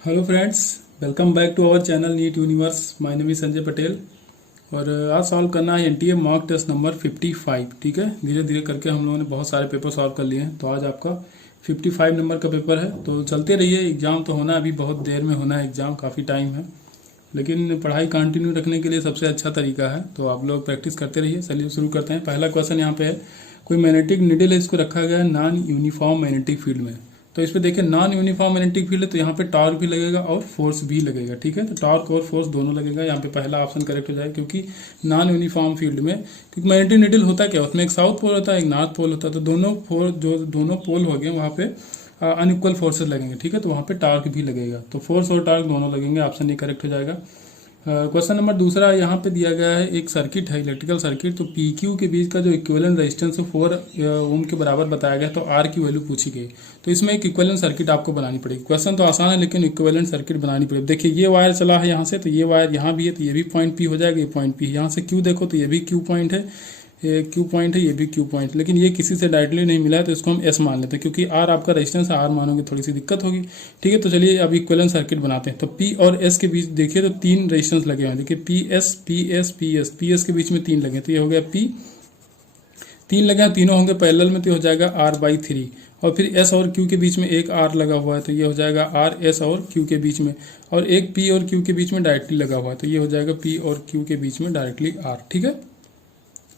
Hello friends, welcome back to our channel NEET Universe. My name is Sanjay Patel और आज solve करना है NTA mock test number 55। ठीक है, धीरे धीरे करके हम लोगों ने बहुत सारे पेपर सॉल्व कर लिए हैं। तो आज आपका 55 नंबर का पेपर है। तो चलते रहिए, एग्जाम तो होना है, अभी बहुत देर में होना है एग्जाम, काफ़ी टाइम है, लेकिन पढ़ाई कंटिन्यू रखने के लिए सबसे अच्छा तरीका है। तो आप लोग प्रैक्टिस करते रहिए। चलिए शुरू करते हैं। पहला क्वेश्चन यहाँ पे है, कोई मैग्नेटिक निडल है, इसको रखा गया है नॉन यूनिफॉर्म मैग्नेटिक फील्ड में। तो इस पे देखिए नॉन यूनिफॉर्म मैग्नेटिक फील्ड है, तो यहाँ पे टॉर्क भी लगेगा और फोर्स भी लगेगा। ठीक है, तो टॉर्क और फोर्स दोनों लगेगा। यहाँ पे पहला ऑप्शन करेक्ट हो जाएगा, क्योंकि नॉन यूनिफॉर्म फील्ड में, क्योंकि मैग्नेटिक निडल होता क्या, उसमें एक साउथ पोल होता है, एक नॉर्थ पोल होता है। तो दोनों पोल हो गए, वहाँ पे अनइक्वल फोर्सेस लगेंगे। ठीक है, तो वहाँ पे टॉर्क भी लगेगा, तो फोर्स और टॉर्क दोनों लगेंगे। ऑप्शन ए करेक्ट हो जाएगा। क्वेश्चन नंबर दूसरा यहाँ पे दिया गया है, एक सर्किट है, इलेक्ट्रिकल सर्किट। तो पी क्यू के बीच का जो इक्विवेलेंट रेजिस्टेंस 4 ओम के बराबर बताया गया, तो आर की वैल्यू पूछी गई। तो इसमें एक इक्विवेलेंट सर्किट आपको बनानी पड़ेगी। क्वेश्चन तो आसान है, लेकिन इक्विवेलेंट सर्किट बनानी पड़ेगी। देखिए ये वायर चला है यहाँ से, तो ये वायर यहाँ भी है, तो ये भी पॉइंट पी हो जाएगा, ये पॉइंट पी। यहाँ से क्यू देखो, तो ये भी क्यू पॉइंट है, ये क्यू पॉइंट है, ये भी क्यू पॉइंट, लेकिन ये किसी से डायरेक्टली नहीं मिला है, तो इसको हम एस मान लेते हैं, क्योंकि आर आपका रेजिस्टेंस है, आर मानोगे थोड़ी सी दिक्कत होगी। ठीक है, तो चलिए अब इक्विवेलेंट सर्किट बनाते हैं। तो पी और एस के बीच देखिए, तो 3 रेजिस्टेंस लगे हुए हैं। देखिए P S P S P S, P S के बीच में 3 लगे, तो ये हो गया पी, 3 लगे हैं, तीनों होंगे पैरेलल में, तो हो जाएगा R/3। और फिर एस और क्यू के बीच में एक आर लगा हुआ है, तो ये हो जाएगा आर एस और क्यू के बीच में। और एक पी और क्यू के बीच में डायरेक्टली लगा हुआ है, तो ये हो जाएगा पी और क्यू के बीच में डायरेक्टली आर। ठीक है,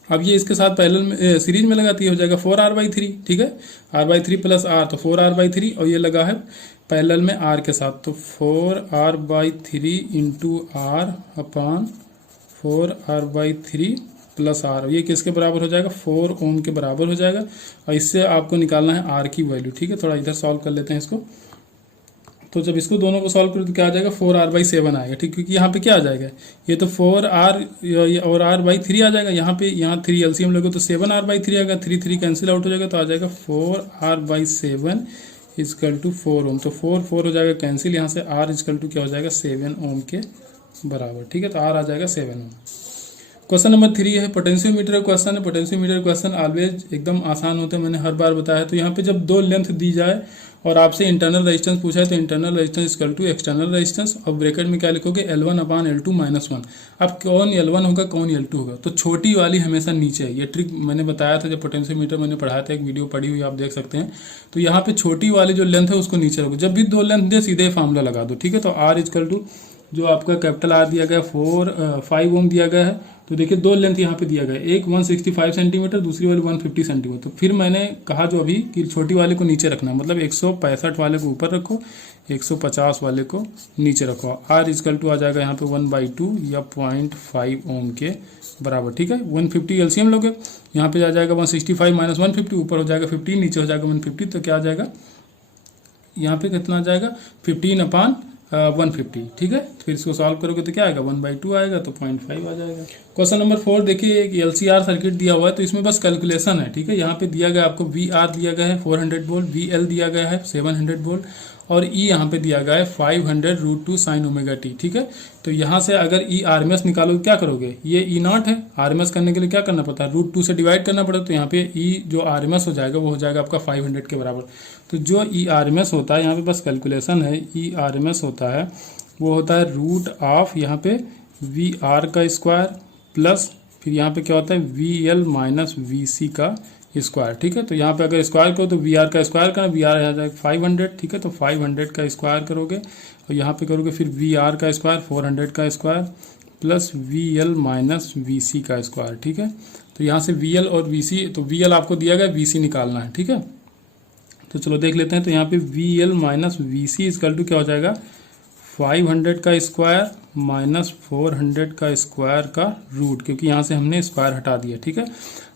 अब ये इसके साथ पैरेलल में सीरीज में लगाती हो जाएगा 4R/3। ठीक है, R/3 प्लस आर, तो 4R/3, और ये लगा है पैरेलल में आर के साथ, तो 4R/3 into r upon 4R/3 plus r. ये किसके बराबर हो जाएगा, 4 ओम के बराबर हो जाएगा। और इससे आपको निकालना है आर की वैल्यू। ठीक है, थोड़ा इधर सॉल्व कर लेते हैं इसको। तो जब इसको दोनों को सॉल्व करो तो क्या आ जाएगा, 4R/7 आएगा। ठीक, क्योंकि यहाँ पे क्या आ जाएगा, ये तो 4R और R/3 आ जाएगा। यहाँ 3 एलसीएम लोगे तो 7R/3 आएगा, 3 कैंसिल आउट हो जाएगा, तो आ जाएगा 4R/7 इजकल टू 4 ओम। तो 4 हो जाएगा कैंसिल, यहाँ से R इजकल टू क्या हो जाएगा, 7 ओम के बराबर। ठीक है, तो R आ जाएगा 7 ओम। क्वेश्चन नंबर 3 है, पोटेंशियोमीटर क्वेश्चन है। पोटेंशियोमीटर क्वेश्चन ऑलवेज एकदम आसान होते हैं, मैंने हर बार बताया। तो यहाँ पे जब 2 लेंथ दी जाए और आपसे इंटरनल रेजिस्टेंस पूछा है, तो internal resistance equal to external resistance, और ब्रैकेट में क्या लिखोगे, L1/L2 -1। अब कौन L1 होगा, कौन L2 होगा, तो छोटी वाली हमेशा नीचे है। ये ट्रिक मैंने बताया था, जब पोटेंशियोमीटर मैंने पढ़ाया था, एक वीडियो पड़ी हुई आप देख सकते हैं। तो यहाँ पे छोटी वाली जो लेंथ है उसको नीचे रखो। जब भी 2 लेंथ दे, सीधे फार्मूला लगा दो। ठीक है, तो आर इजकल टू जो आपका कैपिटल आर दिया गया 5 ओम दिया गया है। तो देखिए 2 लेंथ यहाँ पे दिया गया है, एक 165 सेंटीमीटर, दूसरी वाली 150 सेंटीमीटर। तो फिर मैंने कहा जो अभी कि छोटी वाले को नीचे रखना, मतलब 165 वाले को ऊपर रखो, 150 वाले को नीचे रखो। आर इजकल टू आ जाएगा यहाँ पे 1/2 या 0.5 ओम के बराबर। ठीक है, 150 एलसीएम लोगे, यहाँ पे आ जाएगा 165 माइनस 150, ऊपर हो जाएगा 15, नीचे हो जाएगा 150। तो क्या आ जाएगा, यहाँ पे कितना आ जाएगा, 15/150। ठीक है, फिर इसको सॉल्व करोगे तो क्या आएगा, 1/2 आएगा, तो 0.5 आ जाएगा। क्वेश्चन नंबर 4 देखिए, एक LCR सर्किट दिया हुआ है, तो इसमें बस कैलकुलेशन है। ठीक है, यहाँ पे दिया गया आपको VR दिया गया है 400 वोल्ट, VL दिया गया है 700 वोल्ट, और E यहाँ पे दिया गया है 500√2 sin ωt। ठीक है, तो यहाँ से अगर E RMS निकालोगे क्या करोगे, ये E0 है, RMS करने के लिए क्या करना पड़ता है, √2 से डिवाइड करना पड़ता है। तो यहाँ पे E जो RMS हो जाएगा वो हो जाएगा आपका 500 के बराबर। तो जो E RMS होता है, यहाँ पे बस कैलकुलेशन है, E RMS होता है वो होता है √ऑफ यहाँ पे VR का स्क्वायर प्लस फिर यहाँ पे क्या होता है VL माइनस VC का स्क्वायर। ठीक है, तो यहाँ पे अगर स्क्वायर करो तो VR का स्क्वायर करना, VR आ जाएगा 500। ठीक है, तो 500 का स्क्वायर करोगे और यहाँ पे करोगे फिर VR का स्क्वायर 400 का square plus VL minus VC का स्क्वायर। ठीक है, तो यहाँ से VL और VC, तो VL आपको दिया गया, VC निकालना है। ठीक है, तो चलो देख लेते हैं। तो यहाँ पे VL minus VC equal to क्या हो जाएगा, 500 का स्क्वायर माइनस 400 का स्क्वायर का रूट, क्योंकि यहाँ से हमने स्क्वायर हटा दिया। ठीक है,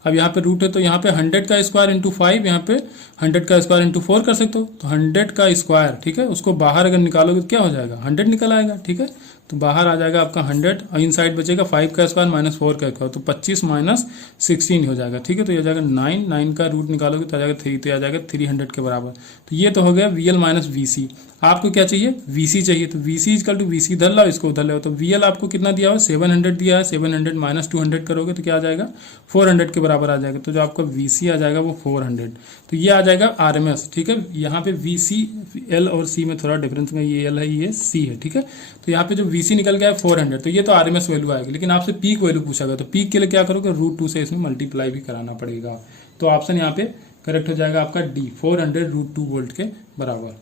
अब यहाँ पे रूट है, तो यहाँ पे 100 का स्क्वायर इंटू 5, यहाँ पे 100 का स्क्वायर इंटू 4 कर सकते हो। तो 100 का स्क्वायर, ठीक है, उसको बाहर अगर निकालोगे तो क्या हो जाएगा, 100 निकल आएगा। ठीक है, तो बाहर आ जाएगा आपका 100, और इन साइड बचेगा 5 का स्क्वायर माइनस 4 का स्क्वायर, तो 25 माइनस 16 हो जाएगा। ठीक है, तो ये हो जाएगा 9 का रूट निकालोगे तो आ जाएगा 3, तो आ जाएगा 300 के बराबर। तो ये तो हो गया VL माइनस VC। आपको क्या चाहिए, वीसी चाहिए, तो वीसी इजकल टू वीसी इधर लाओ, इसको उधर लाओ, तो वीएल आपको कितना दिया हुआ, 700 दिया है, 700 माइनस 200 करोगे तो क्या आ जाएगा, 400 के बराबर आ जाएगा। तो जो आपका वीसी आ जाएगा वो 400, तो ये आ जाएगा आरएमएस। ठीक है, यहाँ पे वीसी एल और सी में थोड़ा डिफरेंस है, ये एल है ये सी है। ठीक है, तो यहाँ पे जो वीसी निकल गया है 400, तो ये तो आरएमएस वैल्यू आएगी, लेकिन आपसे पीक वैल्यू पूछा गया, तो पीक के लिए क्या करोगे, √2 से इसमें मल्टीप्लाई भी कराना पड़ेगा। तो ऑप्शन यहाँ पे करेक्ट हो जाएगा आपका डी, 400 √2 वोल्ट के बराबर।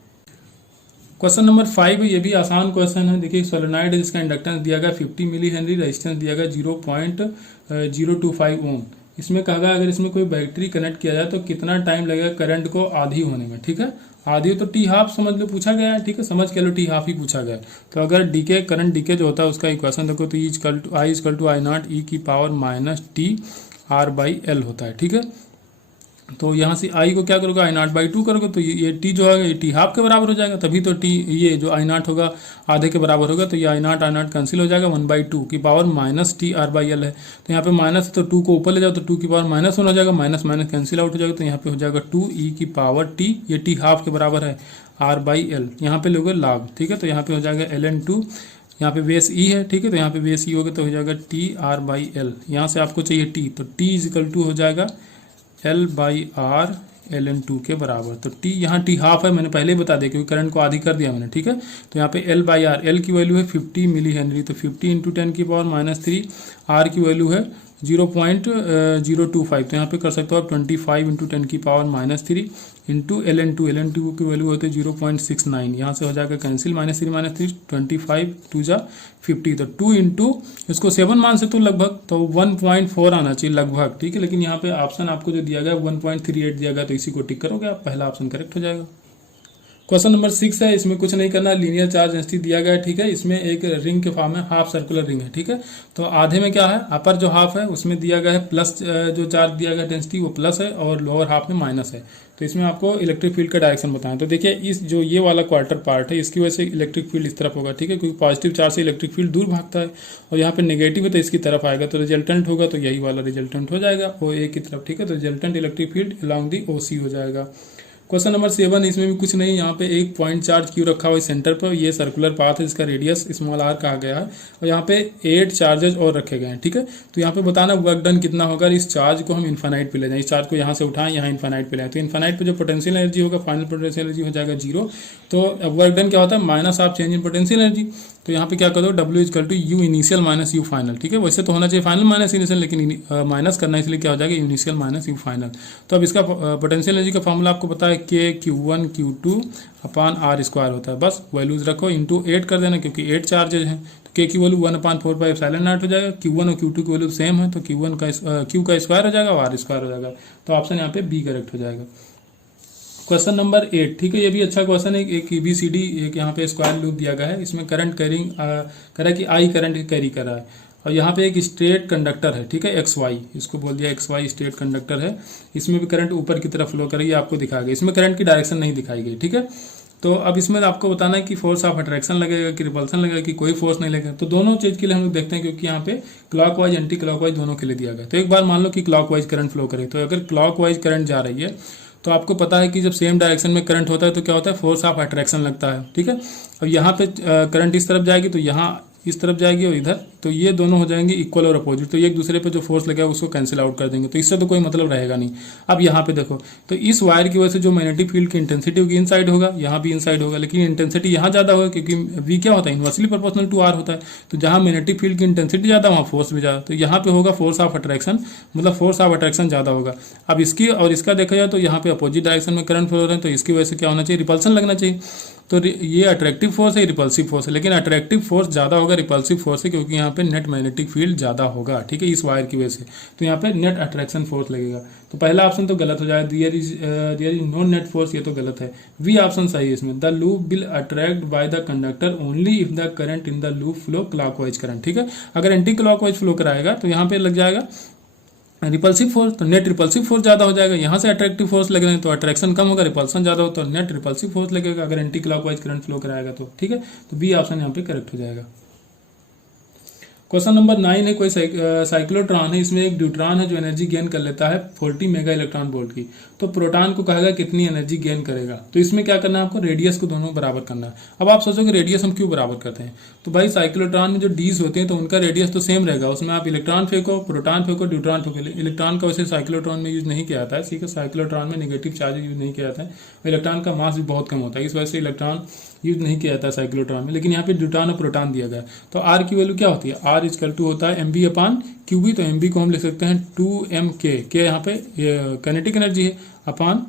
क्वेश्चन नंबर 5 है, ये भी आसान क्वेश्चन है। देखिए सोलेनॉइड है जिसका इंडक्टेंस दिया गया 50 मिली हेनरी, रेजिस्टेंस दिया गया 0.025 ओम। इसमें कहा गया अगर इसमें कोई बैटरी कनेक्ट किया जाए तो कितना टाइम लगेगा करंट को आधी होने में। ठीक है, आधी तो टी हाफ समझ लो पूछा गया है। ठीक है, समझ के लो टी हाफ ही पूछा गया है। तो अगर डीके करंट डीके जो होता है उसका इक्वेशन देखो तो आई इजकल टू आई नॉट ई की power minus T R by L होता है। ठीक है, तो यहाँ से आई को क्या करोगे, आई नॉट बाई 2 करोगे, तो ये टी जो है ये टी हाफ के बराबर हो जाएगा, तभी तो टी ये जो आई नॉट होगा आधे के बराबर होगा, तो ये आई नॉट कैंसिल हो जाएगा, 1/2 की power minus T R by L है। तो यहाँ पे माइनस है तो 2 को ऊपर ले जाओ तो 2 की पावर -1 हो जाएगा, माइनस माइनस कैंसिल आउट हो जाएगा, तो यहाँ पे हो जाएगा 2 ई की पावर टी, ये टी हाफ के बराबर है, आर बाई एल, यहाँ पे लोगे लाभ। ठीक है, तो यहाँ पे हो जाएगा ln2, यहाँ पे बेस ई है। ठीक है, तो यहाँ पे बेस ई होगा तो हो जाएगा टी आर बाई एल, यहाँ से आपको चाहिए टी, तो टी इजिकल टू हो जाएगा L बाई आर ln2 के बराबर। तो टी यहाँ टी हाफ है, मैंने पहले ही बता दिया क्योंकि करंट को आधी कर दिया मैंने। ठीक है, तो यहाँ पे L बाई आर, एल की वैल्यू है 50 मिली हेनरी, तो 50 इंटू 10 की पावर -3, आर की वैल्यू है 0.025, तो यहाँ पे कर सकते हो आप 25 इंटू 10 की पावर -3 इंटू ln2 की वैल्यू होती है 0.69, यहाँ से हो जाएगा कैंसिल, -3 25 2 जा 50, तो 2 इंटू इसको 7 मान सकते हो लगभग, तो 1.4 आना चाहिए लगभग। ठीक है, लेकिन यहाँ पे ऑप्शन आपको जो दिया गया 1.38 दिया गया, तो इसी को टिक करोगे आप, पहला ऑप्शन करेक्ट हो जाएगा। क्वेश्चन नंबर 6 है, इसमें कुछ नहीं करना, लीनियर चार्ज डेंसिटी दिया गया है। ठीक है, इसमें एक रिंग के फॉर्म में हाफ सर्कुलर रिंग है। ठीक है, तो आधे में क्या है, अपर जो हाफ है उसमें दिया गया है प्लस, जो चार्ज दिया गया डेंसिटी वो प्लस है और लोअर हाफ में माइनस है। तो इसमें आपको इलेक्ट्रिक फील्ड का डायरेक्शन बताएं। तो देखिए इस जो ये वाला क्वार्टर पार्ट है इसकी वजह से इलेक्ट्रिक फील्ड इस तरफ होगा। ठीक है, क्योंकि पॉजिटिव चार्ज से इलेक्ट्रिक फील्ड दूर भागता है और यहाँ पे नेगेटिव है तो इसकी तरफ आएगा, तो रिजल्टेंट होगा तो यही वाला रिजल्टेंट हो जाएगा ओ ए की तरफ। ठीक है, तो resultant electric field along the O C हो जाएगा। क्वेश्चन नंबर 7, इसमें भी कुछ नहीं, यहाँ पे एक पॉइंट चार्ज क्यू रखा हुआ है सेंटर पर, ये सर्कुलर पाथ है जिसका रेडियस स्मॉल आर कहा गया है और यहाँ पे 8 चार्जेस और रखे गए हैं। ठीक है, तो यहाँ पे बताना वर्क डन कितना होगा, इस चार्ज को हम इन्फानाइट पे ले जाएं, इस चार्ज को यहाँ से उठाएं यहाँ इन्फानाइट पे ले, तो इन्फानाइट पे जो पोटेंशियल एनर्जी होगा फाइनल पोटेंशियल एनर्जी हो जाएगा 0। तो वर्क डन क्या होता है, minus of change in potential energy, तो यहाँ पे क्या कर दो W equal to U initial minus U final. ठीक है, वैसे तो होना चाहिए फाइनल माइनस इनिशियल, लेकिन माइनस करना इसलिए क्या हो जाएगा इनिशियल माइनस यू फाइनल। तो अब इसका पोटेंशियल एनर्जी का फॉर्मूला आपको पता है K Q1 Q2 अपान R स्क्वायर होता है, बस वैल्यूज रखो इंटू 8 कर देना क्योंकि 8 चार्जेज हैं, तो K की वैल्यू 1/4πε0 हो जाएगा, Q1 और Q2 की वैल्यू सेम है तो Q का स्क्वायर हो जाएगा और R स्क्वायर हो जाएगा, तो ऑप्शन यहाँ पे बी करेक्ट हो जाएगा। क्वेश्चन नंबर 8, ठीक है, ये भी अच्छा क्वेश्चन है। एक EBCD एक यहाँ पे स्क्वायर लूप दिया गया है, इसमें करंट कैरिंग करा कि आई करंट कैरी करा है और यहाँ पे एक स्ट्रेट कंडक्टर है। ठीक है, XY, इसको बोल दिया XY स्ट्रेट कंडक्टर है, इसमें भी करंट ऊपर की तरफ फ्लो करेगी, आपको दिखाएगा, इसमें करंट की डायरेक्शन नहीं दिखाई गई। ठीक है, तो अब इसमें आपको बताना है कि फोर्स ऑफ अट्रैक्शन लगेगा कि रिपल्सन लगेगा कि कोई फोर्स नहीं लगेगा, तो दोनों चीज के लिए हम लोग देखते हैं क्योंकि यहाँ पे क्लॉकवाइज एंटी क्लॉकवाइज दोनों के लिए दिया गया। तो एक बार मान लो कि क्लॉकवाइज करंट फ्लो करे, तो अगर क्लॉकवाइज करंट जा रही है तो आपको पता है कि जब सेम डायरेक्शन में करंट होता है तो क्या होता है, फोर्स ऑफ अट्रैक्शन लगता है। ठीक है, अब यहाँ पे करंट इस तरफ जाएगी तो यहाँ इस तरफ जाएगी और इधर, तो ये दोनों हो जाएंगे इक्वल और अपोजिट, तो एक दूसरे पे जो फोर्स लगेगा उसको कैंसिल आउट कर देंगे, तो इससे तो कोई मतलब रहेगा नहीं। अब यहाँ पे देखो, तो इस वायर की वजह से जो मैग्नेटिक फील्ड की इंटेंसिटी होगी इन साइड होगा, यहाँ भी इन साइड होगा, लेकिन इंटेंसिटी यहाँ ज्यादा होगा क्योंकि V क्या होता है, इनवर्सली प्रोपोर्शनल टू R होता है, तो जहाँ मैग्नेटिक फील्ड की इंटेंसिटी ज्यादा वहाँ फोर्स भी ज्यादा, तो यहाँ पे होगा फोर्स ऑफ अट्रैक्शन, मतलब फोर्स ऑफ अट्रैक्शन ज्यादा होगा। अब इसकी और इसका देखा जाए तो यहाँ पे अपोजिट डायरेक्शन में करंट फ्लो हो रहे हैं, तो इसकी वजह से क्या होना चाहिए, रिपल्सन लगना चाहिए। तो ये अट्रैक्टिव फोर्स है, रिपल्सिव फोर्स है, लेकिन अट्रैक्टिव फोर्स ज्यादा होगा रिपल्सिव फोर्स से क्योंकि यहाँ पे नेट मैग्नेटिक फील्ड ज्यादा होगा। ठीक है, इस वायर की वजह से, तो यहाँ पे नेट अट्रैक्शन फोर्स लगेगा। तो पहला ऑप्शन तो गलत हो जाएगा, there is no net force, ये तो गलत है। बी ऑप्शन सही है इसमें, the loop will attract by the conductor only if the current in the loop flow clockwise current. ठीक है, अगर एंटी क्लॉकवाइज फ्लो कराएगा तो यहाँ पे लग जाएगा रिपल्सिव फोर्स, तो नेट रिपल्सिव फोर्स ज्यादा हो जाएगा। यहाँ से अट्रैक्टिव फोर्स लग रहे हैं तो अट्रैक्शन कम होगा, रिपल्सन ज्यादा हो तो नेट रिपल्सिव फोर्स लगेगा अगर एंटी क्लॉकवाइज करंट फ्लो कराएगा तो। ठीक है, तो बी ऑप्शन यहाँ पे करेक्ट हो जाएगा। क्वेश्चन नंबर 9 है, कोई साइक्लोट्रॉन है, इसमें एक ड्यूट्रॉन है जो एनर्जी गेन कर लेता है 40 मेगा इलेक्ट्रॉन वोल्ट की। तो प्रोटॉन को कहेगा कितनी एनर्जी गेन करेगा। तो इसमें क्या करना है आपको, रेडियस को दोनों बराबर करना है। अब आप सोचोगे रेडियस हम क्यों बराबर करते हैं, तो भाई साइक्लोट्रॉन में जो डीज होते हैं तो उनका रेडियस तो सेम रहेगा, उसमें आप इलेक्ट्रॉन फेंको, प्रोटॉन फेंको, ड्यूट्रॉन फेंको। इलेक्ट्रॉन का वैसे साइक्लोट्रॉन में यूज नहीं किया जाता है, ठीक है, साइक्लोट्रॉन में नेगेटिव चार्ज यूज नहीं किया जाता है, इलेक्ट्रॉन का मास भी बहुत कम होता है, इस वजह से इलेक्ट्रॉन यूज नहीं किया जाता है साइक्लोट्रॉन में। लेकिन यहाँ पे ड्यूट्रॉन और प्रोटॉन दिया गया है, तो आर की वैल्यू क्या होती है, आर इजकल टू होता है mb अपान क्यूबी। तो mb को हम लिख सकते हैं 2mk, के यहाँ पे काइनेटिक एनर्जी है, अपान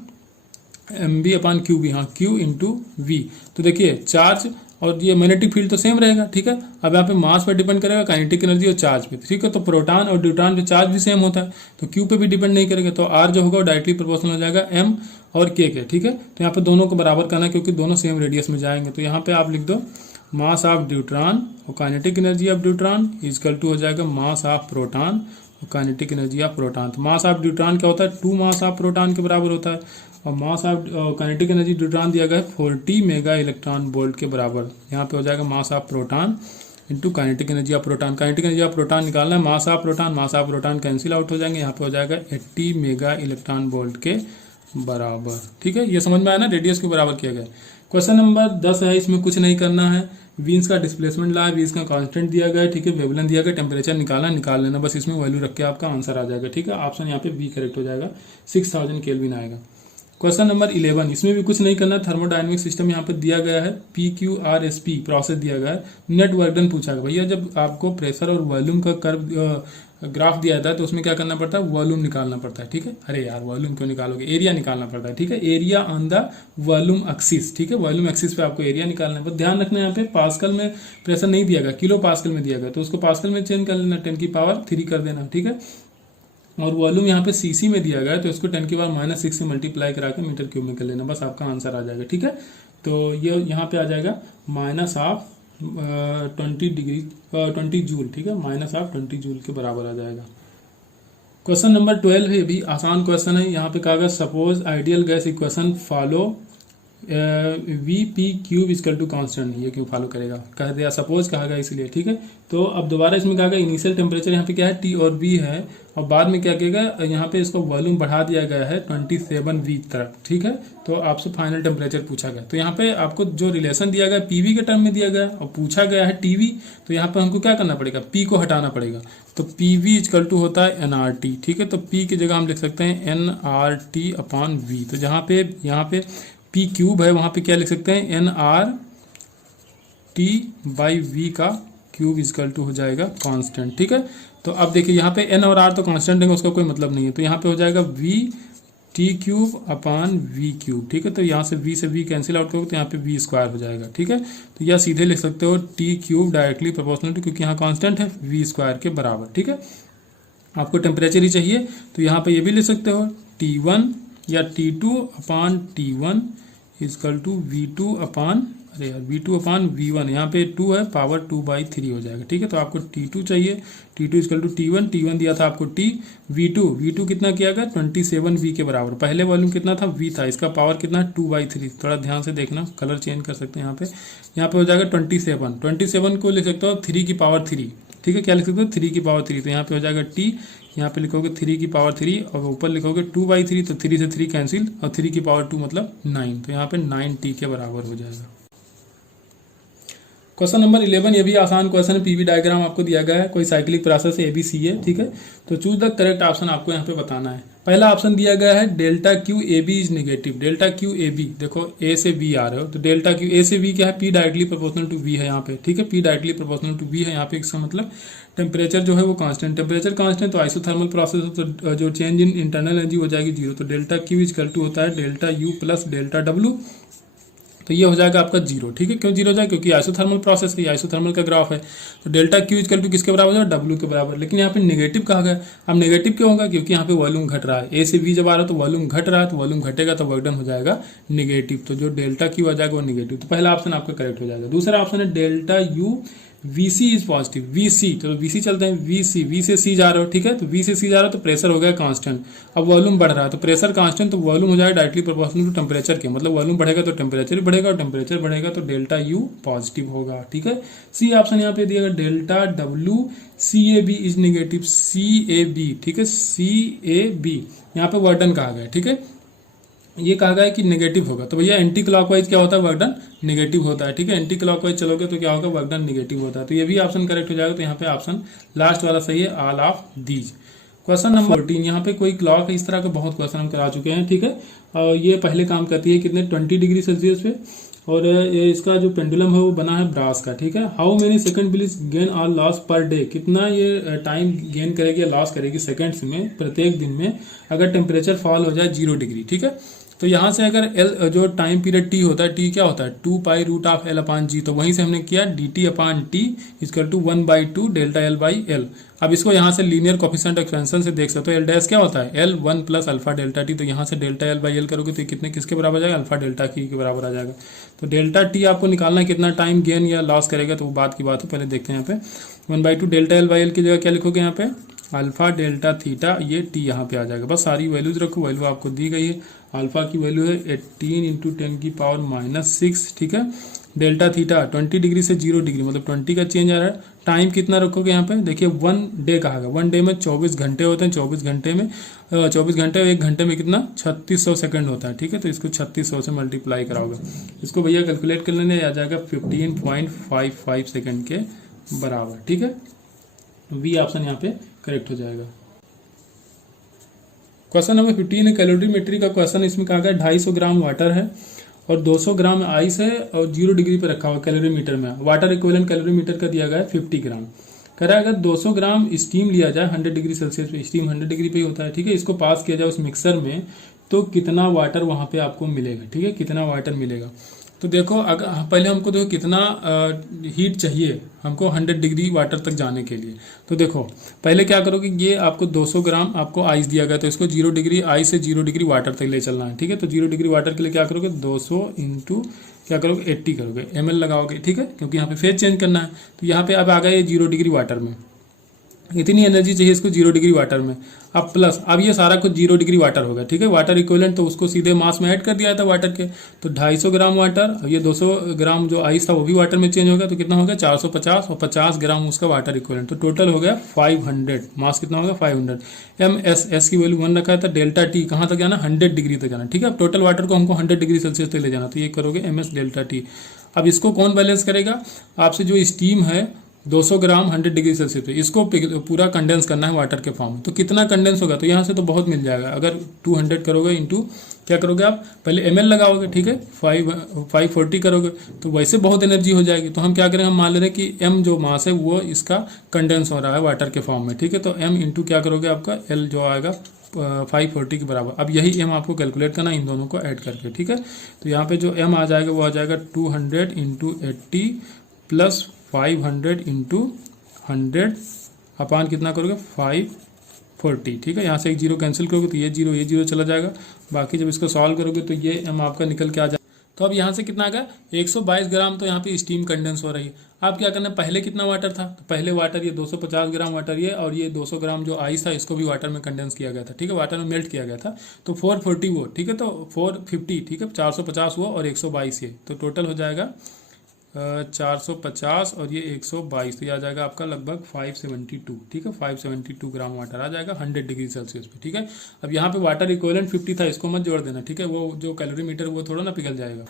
mb अपान क्यूबी, हाँ q इंटू वी। तो देखिए चार्ज और ये मैग्नेटिक फील्ड तो सेम रहेगा, ठीक है। अब यहाँ पे मास पर डिपेंड करेगा, काइनेटिक एनर्जी और चार्ज पे, ठीक है। तो प्रोटॉन और ड्यूट्रॉन पे चार्ज भी सेम होता है, तो क्यू पे भी डिपेंड नहीं करेगा। तो आर जो होगा वो डायरेक्टली प्रोपोर्शनल हो जाएगा एम और के, ठीक है। तो यहाँ पे दोनों को बराबर करना है क्योंकि दोनों सेम रेडियस में जाएंगे। तो यहाँ पे आप लिख दो मास ऑफ ड्यूट्रॉन और kinetic energy of deuteron equal to हो जाएगा मास ऑफ प्रोटॉन और काइनेटिक एनर्जी ऑफ प्रोटॉन। तो मास ऑफ ड्यूट्रॉन क्या होता है, 2 मास ऑफ प्रोटॉन के बराबर होता है, और mass of kinetic energy deuteron दिया गया है 40 मेगा इलेक्ट्रॉन वोल्ट के बराबर। यहाँ पे हो जाएगा mass of proton into kinetic energy of proton. Kinetic energy of proton निकालना है, मास ऑफ प्रोटॉन कैंसिल आउट हो जाएंगे, यहाँ पे हो जाएगा 80 मेगा इलेक्ट्रॉन वोल्ट के बराबर, ठीक है। ये समझ में आया ना, रेडियस के बराबर किया गया। क्वेश्चन नंबर 10 है, इसमें कुछ नहीं करना है, वीन्स का डिस्प्लेसमेंट ला है, वीन्स का कांस्टेंट दिया गया है, ठीक है, वेवलेंथ दिया गया, टेम्परेचर निकाल लेना, बस इसमें वैल्यू रख के आपका आंसर आ जाएगा, ठीक है। ऑप्शन यहाँ पे बी करेक्ट हो जाएगा, 6000 केल्विन आएगा। क्वेश्चन नंबर 11, इसमें भी कुछ नहीं करना, थर्मोडायनेमिक सिस्टम यहाँ पे दिया गया है, PQRSP प्रोसेस दिया गया है, नेट वर्क डन पूछा गया। भैया जब आपको प्रेशर और वॉल्यूम का कर्व ग्राफ दिया जाता है तो उसमें क्या करना पड़ता है, वॉल्यूम निकालना पड़ता है, ठीक है। अरे यार वॉल्यूम क्यों निकालोगे, एरिया निकालना पड़ता है, ठीक है, area on the volume axis, ठीक है, वॉल्यूम एक्सिस पे आपको एरिया निकालना है। बस ध्यान रखना यहाँ पे पास्कल में प्रेशर नहीं दिया गया, किलो पास्कल में दिया गया, तो उसको पास्कल में चेंज कर लेना, 10 की पावर 3 कर देना, ठीक है। और वॉल्यूम यहाँ पे सीसी में दिया गया है तो इसको 10 की पावर -6 से मल्टीप्लाई करा के मीटर क्यूब में कर लेना, बस आपका आंसर आ जाएगा, ठीक है। तो ये यहाँ पे आ जाएगा -20 जूल, ठीक है, -20 जूल के बराबर आ जाएगा। क्वेश्चन नंबर 12 है, भी आसान क्वेश्चन है। यहाँ पे कहा गया suppose ideal gas equation follow VP³ equal to constant. ये क्यों फॉलो करेगा, कह दिया सपोज कहा गया इसलिए, ठीक है। तो अब दोबारा इसमें कहा गया इनिशियल टेम्परेचर यहाँ पे क्या है, T और V है, और बाद में क्या किया यहाँ पे इसको वॉल्यूम बढ़ा दिया गया है 27V तक, ठीक है। तो आपसे फाइनल टेम्परेचर पूछा गया, तो यहाँ पे आपको जो रिलेशन दिया गया PV के टर्म में दिया गया और पूछा गया है TV, तो यहाँ पे हमको क्या करना पड़ेगा, P को हटाना पड़ेगा। तो PV इजकल टू होता है NRT, ठीक है। तो P की जगह हम लिख सकते हैं NRT अपान V। तो जहाँ पे यहाँ पे P³ है वहाँ पे क्या लिख सकते हैं, NRT/V का क्यूब इजकल टू हो जाएगा कांस्टेंट, ठीक है। तो अब देखिए यहाँ पे N और R तो कांस्टेंट है, उसका कोई मतलब नहीं है, तो यहाँ पे हो जाएगा VT³ अपान V³, ठीक है। तो यहाँ से V कैंसिल आउट करोगे तो यहाँ पे V² हो जाएगा, ठीक है। तो यह सीधे लिख सकते हो T³ डायरेक्टली प्रोपोर्शनल टू, क्योंकि यहाँ कांस्टेंट है, V² के बराबर, ठीक है। आपको टेम्परेचर ही चाहिए तो यहाँ पे ये भी लिख सकते हो T1 या T2 upon T1 is equal to V2 upon V1। यहाँ पे 2 है, पावर 2/3 हो जाएगा, ठीक है। तो आपको T2 चाहिए, T2 इजकल टू T1 दिया था आपको T, V2 कितना किया गया 27V के बराबर। पहले वॉल्यूम कितना था, V था, इसका पावर कितना 2/3, थोड़ा ध्यान से देखना, कलर चेंज कर सकते हैं यहाँ पे हो जाएगा 27 को लिख सकते हो 3 की पावर 3, ठीक है। क्या लिख सकते हो 3 की पावर 3, तो यहाँ पे हो जाएगा T, यहाँ पे लिखोगे 3 की पावर 3 और ऊपर लिखोगे 2/3, तो 3 से 3 कैंसिल और 3 की पावर 2 मतलब 9, तो यहाँ पे 9T के बराबर हो जाएगा। क्वेश्चन नंबर 11, ये भी आसान क्वेश्चन है, पीवी डायग्राम आपको दिया गया है, कोई साइक्लिक प्रोसेस ABC है, ठीक है। तो चूज द करेक्ट ऑप्शन आपको यहाँ पे बताना है। पहला ऑप्शन दिया गया है ΔQAB इज नेगेटिव। ΔQAB देखो A से B आ रहे हो, तो ΔQ A से B क्या है, P directly proportional to V है यहाँ पे, ठीक है, P directly proportional to V है यहाँ पे। इसका मतलब टेम्परेचर जो है वो कांस्टेंट, टेम्परेचर कांस्टेंट तो आइसोथर्मल प्रोसेस हो, तो जो चेंज इन इंटरनल एनर्जी हो जाएगी 0। तो ΔQ इजकल टू होता है ΔU प्लस ΔW, तो ये हो जाएगा आपका 0, ठीक है। क्यों 0 हो जाएगा, क्योंकि आइसोथर्मल प्रोसेस है, आइसोथर्मल का ग्राफ है, तो ΔQ इजकल टू किसके बराबर हो जाएगा, W के बराबर। लेकिन यहाँ पे नेगेटिव कहा गया, अब नेगेटिव क्यों होगा, क्योंकि यहाँ पे वॉल्यूम घट रहा है, A से V जब आ रहा है तो वॉल्यूम घट रहा है, तो वॉल्यूम घटेगा तो वर्क डन हो जाएगा नेगेटिव, तो जो ΔQ आ जाएगा वो नेगेटिव। तो पहला ऑप्शन आपका करेक्ट हो जाएगा। दूसरा ऑप्शन है ΔU VC is positive, VC, चलो VC चलते हैं, VC, V से C जा रहे हो, ठीक है, तो V से C जा रहा हो तो प्रेशर हो गया कांस्टेंट। अब वॉल्यूम बढ़ रहा है तो प्रेशर कांस्टेंट, तो वॉल्यूम हो जाएगा डायरेक्टली प्रोपोर्शनल टू टेम्परेचर के, मतलब वॉल्यूम बढ़ेगा तो टेम्परेचर भी बढ़ेगा, और टेम्परेचर बढ़ेगा तो डेल्टा U पॉजिटिव होगा, ठीक है। सी ऑप्शन यहाँ पे दिया गया, delta W CAB is negative, CAB, ठीक है, CAB यहाँ पे वर्क डन कहा गया है, ठीक है, ये कहा गया है कि नेगेटिव होगा, तो भैया एंटी क्लॉकवाइज क्या होता है, वर्क डन नेगेटिव होता है, ठीक है, एंटी क्लॉकवाइज चलोगे तो क्या होगा, वर्क डन नेगेटिव होता है, तो ये भी ऑप्शन करेक्ट हो जाएगा। तो यहाँ पे ऑप्शन लास्ट वाला सही है, all of these. Question number 14, यहाँ पे कोई क्लॉक है, इस तरह के बहुत क्वेश्चन हम करा चुके हैं, ठीक है, और ये पहले काम करती है कितने 20 डिग्री सेल्सियस पे, और ये इसका जो पेंडुलम है वो बना है ब्रास का, ठीक है। How many second will gain और लॉस पर डे, कितना ये टाइम गेन करेगी या लॉस करेगी सेकंड्स में प्रत्येक दिन में, अगर टेम्परेचर फॉल हो जाए 0 डिग्री, ठीक है। तो यहाँ से अगर एल जो टाइम पीरियड टी होता है, टी क्या होता है 2 pi root of l upon g, तो वहीं से हमने किया d t upon t equal to 1/2 delta l by l. अब इसको यहाँ से लीनियर कोफिशिएंट एक्सपेंशन से देख सकते हो, एल डैश क्या होता है L 1 plus alpha delta T, तो यहाँ से डेल्टा एल बाई एल करोगे तो कितने किसके बराबर आ जाएगा, अल्फा डेल्टा की के बराबर आ जाएगा। तो डेल्टा टी आपको निकालना है कितना टाइम गेन या लॉस करेगा, तो वो बात की बात है, पहले देखते हैं यहाँ पे 1/2 डेल्टा एल बाई एल की जगह क्या लिखोगे यहाँ पे अल्फा डेल्टा थीटा, ये टी यहाँ पे आ जाएगा, बस सारी वैल्यूज रखो, वैल्यू आपको दी गई है, अल्फा की वैल्यू है 18 इंटू 10 की पावर -6, ठीक है, डेल्टा थीटा 20 डिग्री से 0 डिग्री, मतलब 20 का चेंज आ रहा है। टाइम कितना रखोगे यहाँ पे, देखिए 1 डे कहा गया, 1 डे में 24 घंटे होते हैं, 24 घंटे में 24 घंटे और 1 घंटे में कितना 3600 सेकंड होता है, ठीक है, तो इसको 3600 से मल्टीप्लाई कराओगे, इसको भैया कैलकुलेट कर लेने आ जाएगा 15.55 सेकंड के बराबर, ठीक है, बी ऑप्शन यहाँ पे करेक्ट हो जाएगा। क्वेश्चन नंबर 15 है कैलोरीमेट्री का क्वेश्चन, इसमें कहा गया 250 ग्राम वाटर है और 200 ग्राम आइस है और 0 डिग्री पे रखा हुआ कैलोरीमीटर में, वाटर इक्विवेलेंट कैलोरीमीटर का दिया गया है 50 ग्राम। कह रहा है अगर 200 ग्राम स्टीम लिया जाए 100 डिग्री सेल्सियस पे, स्टीम 100 डिग्री पे ही होता है, ठीक है, इसको पास किया जाए उस मिक्सर में तो कितना वाटर वहां पे आपको मिलेगा, ठीक है, कितना वाटर मिलेगा। तो देखो अगर पहले हमको देखो कितना हीट चाहिए हमको 100 डिग्री वाटर तक जाने के लिए, तो देखो पहले क्या करोगे, ये आपको 200 ग्राम आपको आइस दिया गया, तो इसको 0 डिग्री आइस से 0 डिग्री वाटर तक ले चलना है, ठीक है, तो 0 डिग्री वाटर के लिए क्या करोगे 200 इंटू क्या करोगे 80 करोगे, ml लगाओगे, ठीक है, क्योंकि यहाँ पे फेज चेंज करना है, तो यहाँ पे अब आ गया ये 0 डिग्री वाटर में, इतनी एनर्जी चाहिए इसको 0 डिग्री वाटर में, अब प्लस अब ये सारा कुछ 0 डिग्री वाटर होगा, ठीक है, वाटर इक्विवेलेंट तो उसको सीधे मास में ऐड कर दिया था वाटर के, तो 250 ग्राम वाटर और ये 200 ग्राम जो आइस था वो भी वाटर में चेंज होगा, तो कितना हो गया 450 और 50 ग्राम उसका वाटर इक्विवेलेंट, तो टोटल हो गया 500, मास कितना होगा 500। एस की वैल्यू 1 रखा था, डेल्टा टी कहाँ तक जाना 100 डिग्री तक जाना, ठीक है, अब टोटल वाटर को हमको 100 डिग्री सेल्सियस तक ले जाना, तो ये करोगे MS डेल्टा टी। अब इसको कौन बैलेंस करेगा, आपसे जो स्टीम है 200 ग्राम 100 डिग्री सेल्सियस पे, इसको पूरा कंडेंस करना है वाटर के फॉर्म में, तो कितना कंडेंस होगा, तो यहाँ से तो बहुत मिल जाएगा, अगर 200 करोगे इंटू क्या करोगे आप पहले ml लगाओगे, ठीक है, 540 करोगे तो वैसे बहुत एनर्जी हो जाएगी, तो हम क्या करेंगे, हम मान ले रहे हैं कि m जो मास है वो इसका कंडेंस हो रहा है वाटर के फॉर्म में, ठीक है, तो m इंटू क्या करोगे आपका l जो आएगा 540 के बराबर। अब यही m आपको कैलकुलेट करना इन दोनों को ऐड करके, ठीक है, तो यहाँ पे जो m आ जाएगा वो आ जाएगा 200 इंटू 80 प्लस 500 इंटू 100 अपान कितना करोगे 540, ठीक है, यहाँ से एक जीरो कैंसिल करोगे तो ये जीरो चला जाएगा, बाकी जब इसको सॉल्व करोगे तो ये m आपका निकल के आ जाएगा। तो अब यहाँ से कितना आ गया 122 ग्राम, तो यहाँ पे स्टीम कंडेंस हो रही है। अब क्या करना है, पहले कितना वाटर था, तो पहले वाटर ये 250 ग्राम वाटर ये, और ये 200 ग्राम जो आइस था इसको भी वाटर में कंडेंस किया गया था, ठीक है, वाटर में मेल्ट किया गया था, तो 440 वो, ठीक है, तो 450, ठीक है, 450 वो और 122 ये, तो टोटल हो जाएगा 450 और ये 122, तो ये आ जाएगा आपका लगभग 572, ठीक है, 572 ग्राम वाटर आ जाएगा 100 डिग्री सेल्सियस पे, ठीक है। अब यहाँ पे वाटर इक्विवेलेंट 50 था, इसको मत जोड़ देना, ठीक है, वो जो कैलोरीमीटर वो थोड़ा ना पिघल जाएगा।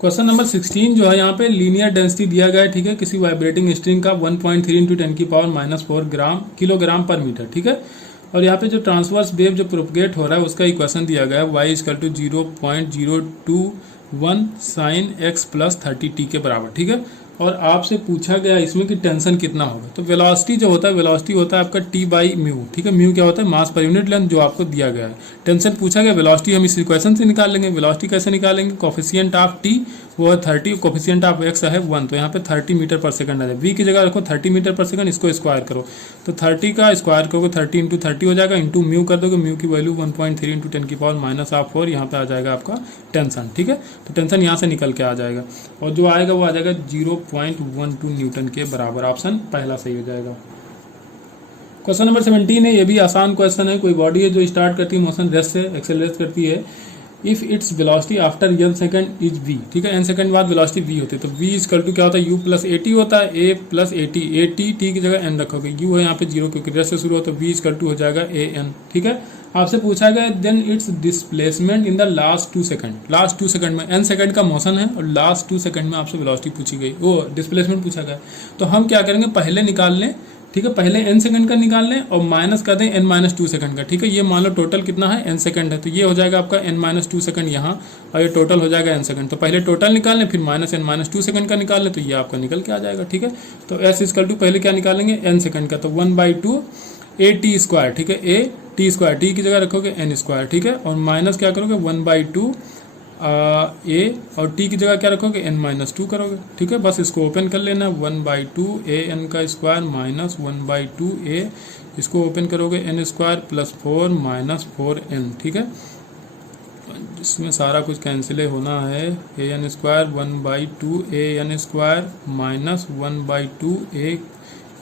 क्वेश्चन नंबर 16 जो है यहाँ पे लीनियर डेंसिटी दिया गया है, ठीक है, किसी वाइब्रेटिंग स्ट्रिंग का 1.3 इंटू 10 की पावर -4 ग्राम किलोग्राम पर मीटर, ठीक है, और यहाँ पे जो ट्रांसवर्स वेव जो प्रोपगेट हो रहा है उसका इक्वेशन दिया गया है y = 0.021 sin x + 30t के बराबर, ठीक है, और आपसे पूछा गया इसमें कि टेंशन कितना होगा, तो वेलोसिटी जो होता है वेलोसिटी होता है आपका t/म्यू, ठीक है, म्यू क्या होता है मास पर यूनिट लेंथ जो आपको दिया गया है। टेंशन पूछा गया, वेलोसिटी हम इस इक्वेशन से निकाल लेंगे। वेलोसिटी कैसे निकालेंगे, कोफिशिएंट ऑफ t वो है 30, कोफिशिएंट ऑफ x है 1, तो यहाँ पे 30 मीटर पर सेकंड आ जाए, v की जगह रखो 30 मीटर पर सेकंड, इसको स्क्वायर करो, तो 30 का स्क्वायर करोगे 30 इंटू 30 हो जाएगा, इंटू म्यू कर दोगे, म्यू की वैल्यू 1.3 इंटू 10 की पावर -4, यहाँ पे आ जाएगा आपका टेंशन, ठीक है, तो टेंशन यहाँ से निकल के आ जाएगा, और जो आएगा वो आ जाएगा 6.12 न्यूटन के बराबर। ऑप्शन पहला सही हो जाएगा। क्वेश्चन नंबर 17 है, ये भी आसान क्वेश्चन है। कोई बॉडी है जो स्टार्ट करती है मोशन रेस्ट से, एक्सेलरेट करती है। If its velocity after n second is v, ठीक है, n सेकंड बाद वेलोसिटी v होती है, तो v इक्वल टू क्या होता है, u प्लस ए टी होता है, a प्लस ए टी की जगह n रखोगे, u है यहाँ पे 0 क्योंकि रेस्ट से शुरू हो, तो v इक्वल टू हो जाएगा a n, ठीक है। आपसे पूछा गया then its displacement in the last 2 second, last 2 second में n सेकंड का मोशन है और लास्ट 2 सेकंड में आपसे वेलोसिटी पूछी गई, वो डिस्प्लेसमेंट पूछा गया। तो हम क्या करेंगे, पहले निकाल लें, ठीक है, पहले n सेकंड का निकाल लें और माइनस कर दें n माइनस 2 सेकंड का, ठीक है। ये मान लो टोटल कितना है, n सेकंड है, तो ये हो जाएगा आपका n माइनस 2 सेकंड यहाँ, और ये टोटल हो जाएगा n सेकंड। तो पहले टोटल निकाल लें, फिर माइनस n माइनस 2 सेकंड का निकाल लें, तो ये आपका निकल के आ जाएगा, ठीक है। तो s इक्वल टू पहले क्या निकालेंगे, n सेकंड का, तो 1/2 a टी स्क्वायर, ठीक है, a टी स्क्वायर, टी की जगह रखोगे n स्क्वायर, ठीक है, और माइनस क्या करोगे 1/2 a और t की जगह क्या रखोगे n माइनस 2 करोगे, ठीक है। बस इसको ओपन कर लेना, 1/2 a n का स्क्वायर माइनस 1/2 a, इसको ओपन करोगे n square plus 4 minus 4n, ठीक है। इसमें सारा कुछ कैंसिल होना है, a n square 1/2 a n square minus 1/2 a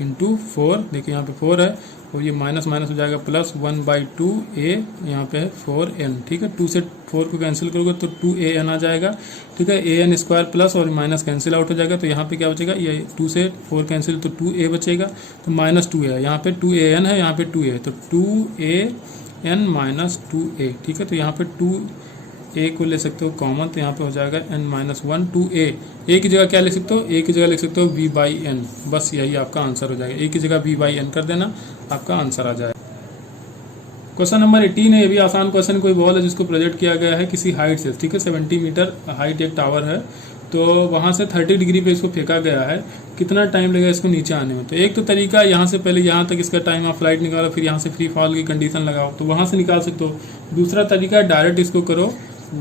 into 4, देखिए यहाँ पे 4 है और ये माइनस माइनस हो जाएगा प्लस 1/2 a, यहाँ पे है 4n, ठीक है। 2 से 4 को कैंसिल करोगे तो 2an आ जाएगा, ठीक है। an स्क्वायर प्लस और माइनस कैंसिल आउट हो जाएगा, तो यहाँ पे क्या बचेगा, ये 2 से 4 कैंसिल तो 2a बचेगा, तो माइनस 2a है, यहाँ पे 2an है, यहाँ पे 2a है, तो 2an माइनस 2a, ठीक है। तो यहाँ पे 2a को ले सकते हो कॉमन, तो यहाँ पे हो जाएगा n माइनस 1 2a, a की जगह क्या लिख सकते हो, a की जगह लिख सकते हो v/n, बस यही आपका आंसर हो जाएगा, a की जगह v/n कर देना, आपका आंसर आ जाएगा। क्वेश्चन नंबर 18 है, ये भी आसान क्वेश्चन। कोई बॉल है जिसको प्रोजेक्ट किया गया है किसी हाइट से, ठीक है, 70 मीटर हाइट एक टावर है, तो वहाँ से 30 डिग्री पे इसको फेंका गया है, कितना टाइम लगेगा इसको नीचे आने में। तो एक तो तरीका, यहाँ से पहले यहाँ तक इसका टाइम ऑफ फ्लाइट निकालो, फिर यहाँ से फ्री फॉल की कंडीशन लगाओ, तो वहाँ से निकाल सकते हो। दूसरा तरीका डायरेक्ट इसको करो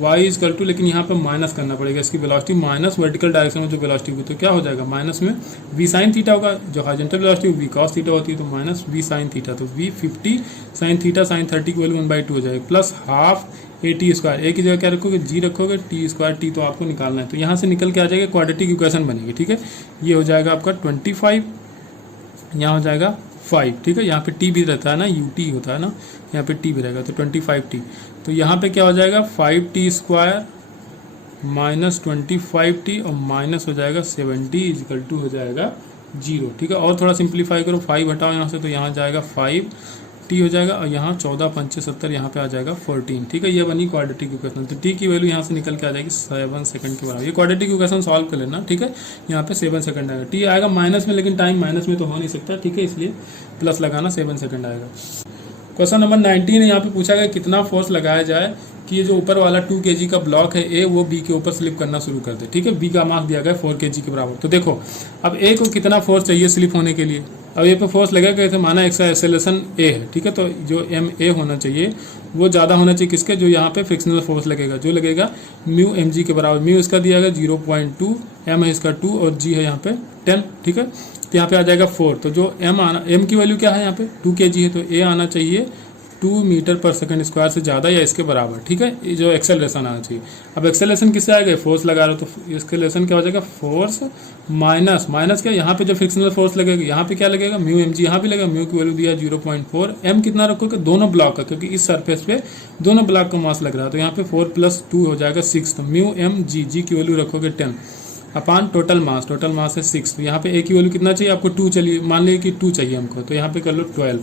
y इक्वल टू, लेकिन यहाँ पे माइनस करना पड़ेगा इसकी वेलोसिटी, माइनस वर्टिकल डायरेक्शन में जो वेलोसिटी हुई, तो क्या हो जाएगा, माइनस में v साइन थीटा होगा, जो horizontal velocity v cos theta होती है, तो माइनस v साइन थीटा, तो v 50 साइन थीटा साइन 30 की वैल्यू 1/2 हो जाएगी, plus half a T square, a की जगह क्या रखोगे, g रखोगे, टी स्क्वायर, t तो आपको निकालना है, तो यहाँ से निकल के आ जाएगा, क्वाड्रेटिक इक्वेशन बनेगी, ठीक है। ये हो जाएगा आपका 25, यहाँ हो जाएगा 5, ठीक है। यहाँ पे t भी रहता है ना, ut होता है ना, यहाँ पे t भी रहेगा, तो 25t, तो यहाँ पे क्या हो जाएगा 5t स्क्वायर माइनस 25t और माइनस हो जाएगा 70 इजिकल टू हो जाएगा 0, ठीक है। और थोड़ा सिंप्लीफाई करो, 5 हटाओ यहाँ से, तो यहाँ जाएगा 5t हो जाएगा, और यहाँ 14 5 70, यहाँ पे आ जाएगा 14, ठीक है। ये बनी क्वाड्रेटिक इक्वेशन, तो t की वैल्यू यहाँ से निकल के आ जाएगी 7 सेकंड के बराबर। ये क्वाड्रेटिक इक्वेशन सॉल्व कर लेना, ठीक है। यहाँ पे 7 सेकंड आएगा, t आएगा माइनस में, लेकिन टाइम माइनस में तो हो नहीं सकता, ठीक है, इसलिए प्लस लगाना, 7 सेकंड आएगा। क्वेश्चन नंबर 19 है, यहाँ पे पूछा गया कितना फोर्स लगाया जाए कि ये जो ऊपर वाला 2 kg का ब्लॉक है ए, वो बी के ऊपर स्लिप करना शुरू कर दे, ठीक है। बी का मास दिया गया 4 kg के बराबर। तो देखो अब ए को कितना फोर्स चाहिए स्लिप होने के लिए, अब ये पे फोर्स लगेगा, तो माना एक्सेलरेशन ए है, ठीक है, तो जो एम ए होना चाहिए वो ज़्यादा होना चाहिए किसके, जो यहाँ पे फ्रिक्शनल फोर्स लगेगा, जो लगेगा म्यू एम जी के बराबर। म्यू इसका दिया गया 0.2, एम है इसका 2 और जी है यहाँ पे 10, ठीक है। तो यहाँ पे आ जाएगा 4, तो जो एम की वैल्यू क्या है यहाँ पे 2 kg है, तो ए आना चाहिए 2 मीटर पर सेकंड स्क्वायर से ज़्यादा या इसके बराबर, ठीक है। ये जो एक्सेलरेशन आना चाहिए, अब एक्सेलरेशन किससे आएगा, फोर्स लगा रहे हो, तो एक्सेलरेशन क्या हो जाएगा, फोर्स माइनस क्या, यहाँ पे जो फ्रिक्शनल फोर्स लगेगा, यहाँ पे क्या लगेगा, म्यू एम जी, यहाँ भी लगेगा, म्यू की वैल्यू दिया 0.4, एम कितना रखोगे, दोनों ब्लॉक का, क्योंकि इस सरफेस पे दोनों ब्लॉक का मास लग रहा है, तो यहाँ पे 4 + 2 हो जाएगा 6, तो म्यू एम जी, जी की वैल्यू रखोगे 10 अपान टोटल मास है 6, तो यहाँ पे ए की वैल्यू कितना चाहिए आपको, 2 चलिए, मान लीजिए कि 2 चाहिए हमको, तो यहाँ पे कर लो 12,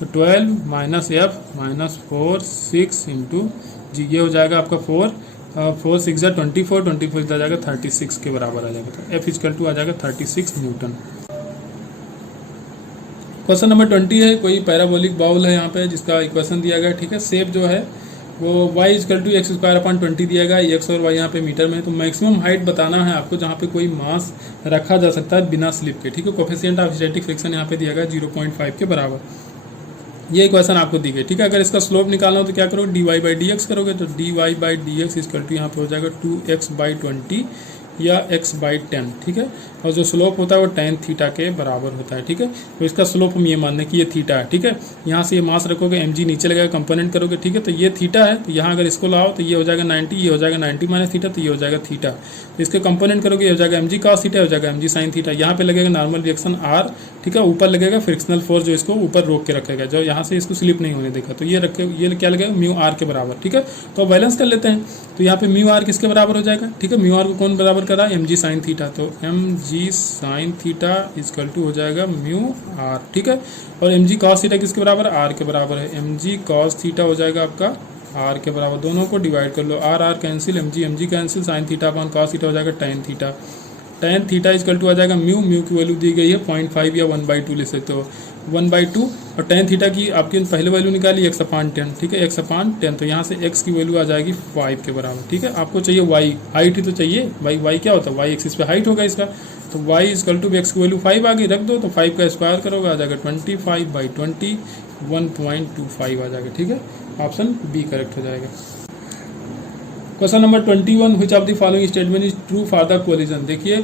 तो 12 माइनस एफ माइनस 4 6 इंटू जी, ये हो जाएगा आपका 4 6 जा 24 24 आ जाएगा 36 के बराबर आ जाएगा, तो एफ इक्वल टू आ जाएगा 36 न्यूटन। क्वेश्चन नंबर 20 है, कोई पैराबोलिक बाउल है यहाँ पे जिसका इक्वेशन दिया गया, ठीक है। शेप जो है वो y equal to x square upon 20 दिया गया, x और y यहाँ पे मीटर में, तो मैक्सिमम हाइट बताना है आपको जहाँ पे कोई मास रखा जा सकता है बिना स्लिप के, ठीक है। कोफिशिएंट ऑफ स्टैटिक फ्रिक्शन यहाँ पे दिया गया 0.5 के बराबर, ये इक्वेशन आपको दी गई, ठीक है। अगर इसका स्लोप निकालना हो तो क्या करोगे, dy/dx करोगे, तो dy/dx इक्वल टू यहाँ पे हो जाएगा 2x/20 या x/10, ठीक है। और जो स्लोप होता है वो tan थीटा के बराबर होता है, ठीक है। तो इसका स्लोप हम ये मान लें कि ये थीटा है, ठीक है। यहाँ से ये मास रखोगे, mg नीचे लगेगा, कंपोनेंट करोगे, ठीक है। तो ये थीटा है, तो यहाँ अगर इसको लाओ तो ये हो जाएगा 90, ये हो जाएगा 90 माइनस थीटा, तो ये हो जाएगा थीटा। तो इसके कंपोनेंट करोगे, ये हो जाएगा mg cos थीटा, हो जाएगा mg sin थीटा। यहाँ पे लगेगा नॉर्मल रिएक्शन r, ठीक है। ऊपर लगेगा फ्रिक्शनल फोर्स जो इसको ऊपर रोक के रखेगा, जो यहाँ से इसको स्लिप नहीं होने देगा। तो ये रखे, ये क्या लगेगा, म्यू आर के बराबर, ठीक है। तो बैलेंस कर लेते हैं। तो यहाँ पे म्यू आर किसके बराबर हो जाएगा, ठीक है। म्यू आर को कौन बराबर कर रहा है, mg sin थीटा। तो mg sin theta equal to हो जाएगा म्यू आर, ठीक है। और mg cos थीटा किसके बराबर, आर के बराबर है। mg cos थीटा हो जाएगा आपका आर के बराबर, दोनों को डिवाइड कर लो, R R cancel, mg cancel, sin theta upon cos theta हो जाएगा tan theta. tan theta equal to आ जाएगा म्यू, म्यू की वैल्यू दी गई है 0.5 या 1/2 ले सकते हो, 1/2। और tan थीटा की आपकी पहले वैल्यू निकाली x/10, ठीक है, x/10। तो यहाँ से x की वैल्यू आ जाएगी 5 के बराबर, ठीक है। आपको चाहिए y, हाइट ही तो चाहिए, y क्या होता है, y एक्सिस पे हाइट होगा इसका। तो y इक्वल टू x की वैल्यू 5 आ गई, रख दो। तो 5 का स्क्वायर करोगे आ जाएगा 25/20, 1.25 आ जाएगा, ठीक है। ऑप्शन बी करेक्ट हो जाएगा। Question number 21, which of the following statement is true for the collision. देखिए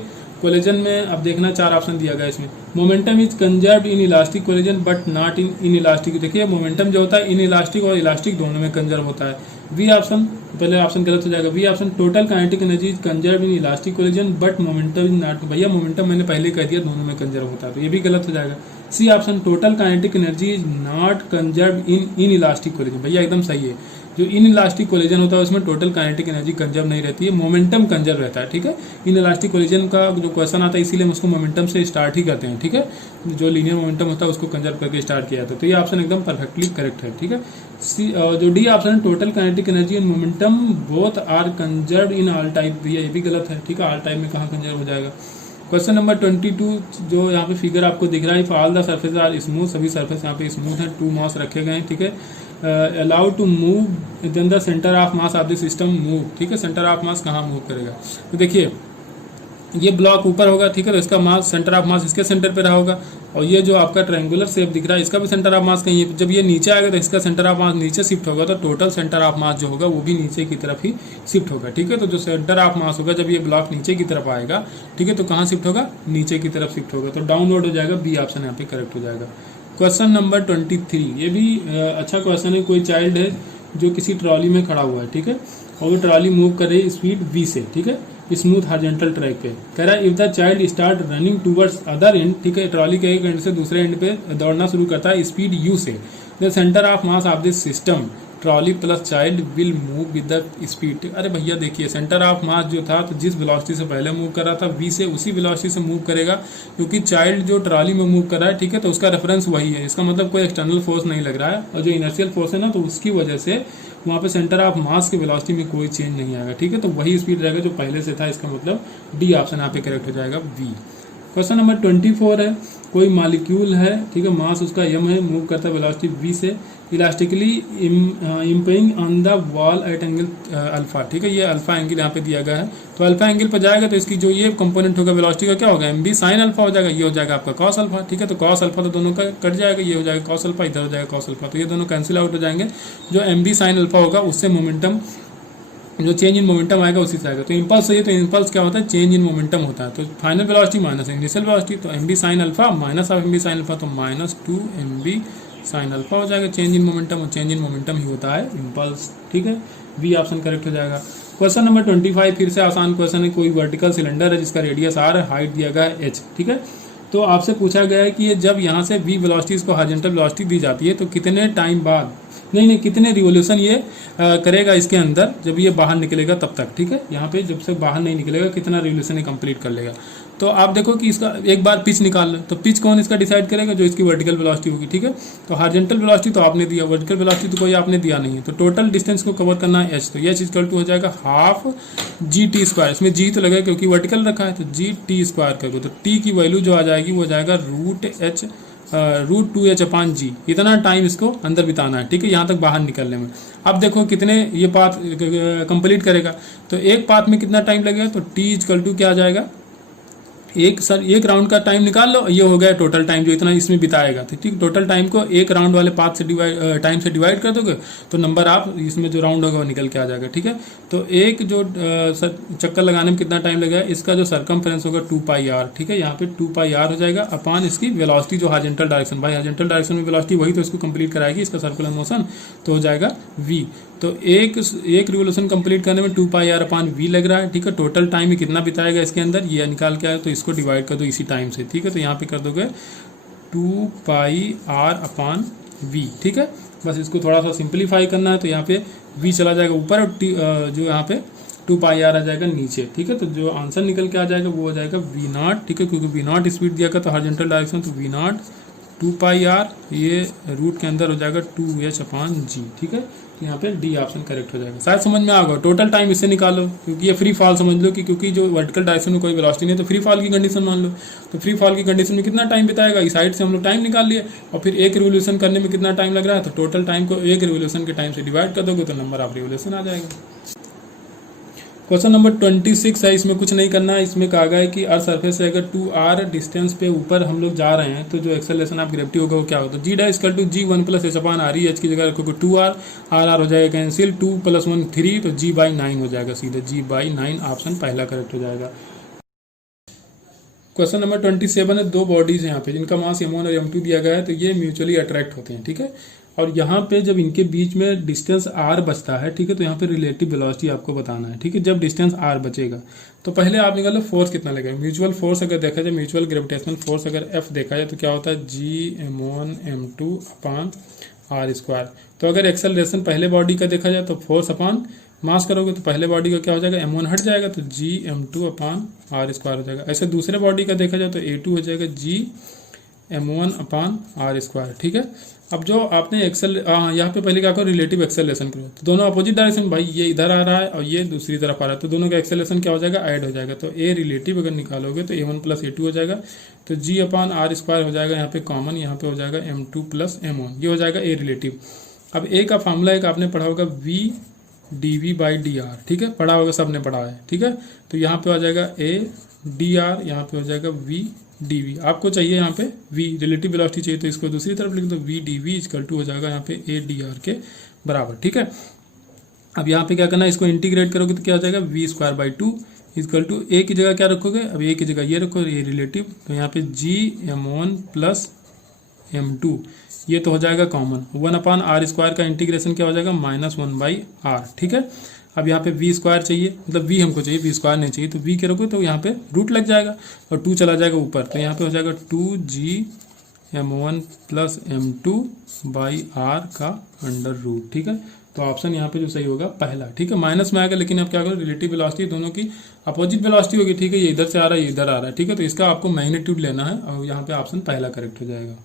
कोलिजन में अब देखना 4 ऑप्शन दिया गया इसमें। Momentum is conserved in elastic collision but not in elastic. देखिए मोमेंटम जो होता है इन इलास्टिक और इलास्टिक दोनों में कंजर्व होता है। वी ऑप्शन, पहले ऑप्शन गलत हो जाएगा। B option, total kinetic energy is conserve in elastic collision but momentum is not. भैया मोमेंटम मैंने पहले कह दिया दोनों में कंजर्व होता है, तो ये भी गलत हो जाएगा। C option, total kinetic energy is not conserve in elastic collision. भैया एकदम सही है, जो इन इलास्टिक कोलिजन होता है उसमें टोटल काइनेटिक एनर्जी कंजर्व नहीं रहती है, मोमेंटम कंजर्व रहता है, ठीक है। इन इलास्टिक कोलिजन का जो क्वेश्चन आता है इसीलिए हम उसको मोमेंटम से स्टार्ट ही करते हैं, ठीक है। जो लीनियर मोमेंटम होता है उसको कंजर्व करके स्टार्ट किया जाता है। तो ये ऑप्शन एकदम परफेक्टली करेक्ट है, ठीक है। सी जो D option, total kinetic energy and momentum both are conserve in all type, भैया ये भी गलत है, ठीक है। ऑल टाइप में कहाँ कंजर्व हो जाएगा। क्वेश्चन नंबर 22, जो यहाँ पे फिगर आपको दिख रहा है, all the surface are smooth, सभी सर्फेस यहाँ पे स्मूथ है, 2 मास रखे गए हैं, ठीक है। Allowed to move then the centre of mass of the system move, ठीक है। सेंटर ऑफ मास कहाँ मूव करेगा, तो देखिए ये ब्लॉक ऊपर होगा, ठीक है। तो इसका मास, सेंटर ऑफ मास इसके सेंटर पे रहा होगा। और ये जो आपका ट्रायंगुलर शेप दिख रहा है इसका भी सेंटर ऑफ मास कहीं है। जब ये नीचे आएगा तो इसका सेंटर ऑफ मास नीचे शिफ्ट होगा, तो टोटल सेंटर ऑफ मास जो होगा वो भी नीचे की तरफ ही शिफ्ट होगा, ठीक है। तो जो सेंटर ऑफ मास होगा जब ये ब्लॉक नीचे की तरफ आएगा, ठीक है, तो कहाँ शिफ्ट होगा, नीचे की तरफ शिफ्ट होगा। तो डाउनवर्ड हो जाएगा, बी ऑप्शन यहाँ पे करेक्ट हो जाएगा। क्वेश्चन नंबर 23, ये भी अच्छा क्वेश्चन है। कोई चाइल्ड है जो किसी ट्रॉली में खड़ा हुआ है, ठीक है, और वो ट्रॉली मूव कर रही है स्पीड v से, ठीक है, स्मूथ हॉरिजॉन्टल ट्रैक पे। कह रहा है if the child start running towards other and, ठीक है, ट्रॉली के एक एंड से दूसरे एंड पे दौड़ना शुरू करता है स्पीड u से, the centre of mass of this system trolley plus child will move with the speed. अरे भैया देखिए सेंटर ऑफ मास जो था, तो जिस वेलोसिटी से पहले मूव कर रहा था v से, उसी वेलोसिटी से मूव करेगा, क्योंकि चाइल्ड जो ट्रॉली में मूव कर रहा है, ठीक है, तो उसका रेफरेंस वही है। इसका मतलब कोई एक्सटर्नल फोर्स नहीं लग रहा है, और जो इनर्शियल फोर्स है ना, तो उसकी वजह से वहाँ पे सेंटर ऑफ मास की वेलोसिटी में कोई चेंज नहीं आएगा, ठीक है। तो वही स्पीड रहेगा जो पहले से था। इसका मतलब डी ऑप्शन यहाँ पे करेक्ट हो जाएगा, वी। क्वेश्चन नंबर 24 है। कोई मॉलिक्यूल है, ठीक है, मास उसका m है, मूव करता है वेलोसिटी v से, elastically impinging on the wall at angle alpha, ठीक है। ये अल्फा एंगल यहाँ पे दिया गया है, तो अल्फा एंगल पर जाएगा तो इसकी जो ये कंपोनेंट होगा वेलोसिटी का क्या होगा, mb साइन अल्फा हो जाएगा, ये हो जाएगा आपका कॉस अल्फा, ठीक है। तो कॉस अल्फा तो दोनों का कट जाएगा, ये हो जाएगा कॉस अल्फा, इधर हो जाएगा कॉस अल्फा, तो ये दोनों कैंसिल आउट हो जाएंगे। जो mb साइन अल्फा होगा उससे मोमेंटम, जो चेंज इन मोमेंटम आएगा उसी से आएगा। तो इंपल्स है, तो इंपल्स क्या होता है, चेंज इन मोमेंटम होता है। तो final velocity minus initial velocity, तो mb sine alpha minus of mb sine alpha, तो -2 mb साइन अल्फा हो जाएगा चेंज इन मोमेंटम, और चेंज इन मोमेंटम ही होता है इंपल्स, ठीक है। बी ऑप्शन करेक्ट हो जाएगा। क्वेश्चन नंबर 25 फिर से आसान क्वेश्चन है। कोई वर्टिकल सिलेंडर है जिसका रेडियस r है, हाइट दिया गया है h, ठीक है। तो आपसे पूछा गया है कि ये जब यहाँ से v वेलोसिटी इसको हॉरिजॉन्टल वेलोसिटी दी जाती है, तो कितने टाइम बाद, नहीं कितने रिवोल्यूशन ये करेगा इसके अंदर जब ये बाहर निकलेगा तब तक, ठीक है। यहाँ पे जब से बाहर नहीं निकलेगा कितना रिवोल्यूशन ये कंप्लीट कर लेगा। तो आप देखो कि इसका एक बार पिच निकाल लो, तो पिच कौन इसका डिसाइड करेगा, जो इसकी वर्टिकल वेलोसिटी होगी, ठीक है। तो हॉरिजॉन्टल वेलोसिटी तो आपने दिया, वर्टिकल वेलोसिटी तो कोई आपने दिया नहीं है। तो टोटल डिस्टेंस को कवर करना है h, तो h इक्वल टू हो जाएगा हाफ gt स्क्वायर, इसमें g तो लगेगा क्योंकि वर्टिकल रखा है, तो gt स्क्वायर करोगे तो t की वैल्यू जो आ जाएगी वो जाएगा √2h/g। इतना टाइम इसको अंदर बिताना है, ठीक है, यहाँ तक बाहर निकलने में। अब देखो कितने ये पाथ कंप्लीट करेगा, तो एक पाथ में कितना टाइम लगेगा, तो t इक्वल टू क्या आ जाएगा, एक राउंड का टाइम निकाल लो, ये हो गया टोटल टाइम जो इतना इसमें बिताएगा। तो ठीक, टोटल टाइम को एक राउंड वाले पाथ से टाइम से डिवाइड कर दोगे तो नंबर आप इसमें जो राउंड होगा वो निकल के आ जाएगा। ठीक है, तो एक जो चक्कर लगाने में कितना टाइम लगेगा, इसका जो सरकमफ्रेंस होगा 2πr। ठीक है, यहाँ पे 2πr हो जाएगा अपान इसकी वेलोसिटी जो हॉरिजॉन्टल डायरेक्शन, भाई हॉरिजॉन्टल डायरेक्शन में वेलोसिटी वही तो इसको कंप्लीट कराएगी, इसका सर्कुलर मोशन, तो हो जाएगा v। तो एक रिवोल्यूशन कंप्लीट करने में 2πr अपान v लग रहा है। ठीक है, टोटल टाइम में कितना बिताएगा इसके अंदर ये निकाल के आए, तो इसको डिवाइड कर दो इसी टाइम से। ठीक है, तो यहाँ पे कर दोगे 2πr अपान v। ठीक है, बस इसको थोड़ा सा सिंप्लीफाई करना है, तो यहाँ पे v चला जाएगा ऊपर और जो यहाँ पे 2πr आ जाएगा नीचे। ठीक है, तो जो आंसर निकल के आ जाएगा वो हो जाएगा v0। ठीक है, क्योंकि v0 स्पीड दिया था हॉरिजॉन्टल डायरेक्शन, तो v0 2πr, ये रूट के अंदर हो जाएगा 2h अपान g। ठीक है, तो यहाँ पे डी ऑप्शन करेक्ट हो जाएगा। शायद समझ में आ गया। टोटल टाइम इससे निकालो, क्योंकि ये फ्री फॉल समझ लो कि क्योंकि जो वर्टिकल डायरेक्शन में कोई वेलोसिटी नहीं है, तो फ्री फॉल की कंडीशन मान लो। तो फ्री फॉल की कंडीशन में कितना टाइम बिताएगा, इस साइड से हम लोग टाइम निकाल लिए, और फिर एक रिवोल्यूशन करने में कितना टाइम लग रहा है, तो टोटल टाइम को एक रिवोल्यूशन के टाइम से डिवाइड कर दोगे तो नंबर ऑफ रिवोल्यूशन आ जाएगा। क्वेश्चन नंबर 26 है, इसमें कुछ नहीं करना है। इसमें कहा गया है कि अर्थ सरफेस से अगर 2r डिस्टेंस पे ऊपर हम लोग जा रहे हैं तो जो एक्सेलरेशन ऑफ ग्रेविटी होगा वो क्या होगा। तो G dash equal to g1 plus h upon r, H की जगह रखोगे 2r, r हो जाएगा कैंसिल, 2 + 1 3, तो g/9 हो जाएगा सीधे, g/9 ऑप्शन पहला करेक्ट हो जाएगा। क्वेश्चन नंबर 27 है, दो बॉडीज हैं यहाँ पे जिनका मास m1 और m2 दिया गया है, तो ये म्यूचुअली अट्रैक्ट होते हैं। ठीक है, और यहाँ पे जब इनके बीच में डिस्टेंस r बचता है, ठीक है, तो यहाँ पे रिलेटिव वेलोसिटी आपको बताना है। ठीक है, जब डिस्टेंस r बचेगा तो पहले आप निकालो फोर्स कितना लगेगा। म्यूचुअल फोर्स अगर देखा जाए, म्यूचुअल ग्रेविटेशनल फोर्स अगर F देखा जाए तो क्या होता है g(m1 m2) अपान r²। तो अगर एक्सेलरेशन पहले बॉडी का देखा जाए तो फोर्स अपान मास करोगे तो पहले बॉडी का क्या हो जाएगा, m1 हट जाएगा तो g(m2) अपान r² हो जाएगा। ऐसे दूसरे बॉडी का देखा जाए तो a2 हो जाएगा g(m1) अपान r²। ठीक है, अब जो आपने यहाँ पे पहले क्या करो, रिलेटिव एक्सेलरेशन करो, तो दोनों अपोजिट डायरेक्शन, भाई ये इधर आ रहा है और ये दूसरी तरफ आ रहा है, तो दोनों का एक्सेलरेशन क्या हो जाएगा, ऐड हो जाएगा। तो ए रिलेटिव अगर निकालोगे तो a1 + a2 हो जाएगा, तो g अपान r² हो जाएगा यहाँ पे कॉमन, यहाँ पे हो जाएगा m2 + m1, ये हो जाएगा ए रिलेटिव। अब ए का फॉर्मूला एक आपने पढ़ा होगा v dv/dr। ठीक है, पढ़ा होगा, सबने पढ़ा है। ठीक है, तो यहाँ पे हो जाएगा a dr, यहाँ पे हो जाएगा v dv। आपको चाहिए यहाँ पे v रिलेटिव वेलोसिटी चाहिए, तो इसको दूसरी तरफ लिख दो, v dv = हो जाएगा यहाँ पे a dr के बराबर। ठीक है, अब यहाँ पे क्या करना है, इसको इंटीग्रेट करोगे तो क्या हो जाएगा v²/2 = a की जगह क्या रखोगे, अब a की जगह ये रखो, ये रिलेटिव, तो यहाँ पे g(m1 + m2) ये तो हो जाएगा कॉमन, 1 अपान r² का इंटीग्रेशन क्या हो जाएगा -1/r। ठीक है, अब यहाँ पे v² चाहिए, मतलब v हमको चाहिए, v² नहीं चाहिए, तो v के रखो तो यहाँ पे रूट लग जाएगा और 2 चला जाएगा ऊपर, तो यहाँ पे हो जाएगा 2g(m1 + m2/r का √। ठीक है, तो ऑप्शन यहाँ पे जो सही होगा पहला। ठीक है, माइनस में आएगा, लेकिन अब क्या करो, रिलेटिव वेलोसिटी दोनों की अपोजिट वेलोसिटी होगी। ठीक है, ये इधर से आ रहा है, ये इधर आ रहा है। ठीक है, तो इसका आपको मैग्नीट्यूड लेना है और यहाँ पे ऑप्शन पहला करेक्ट हो जाएगा।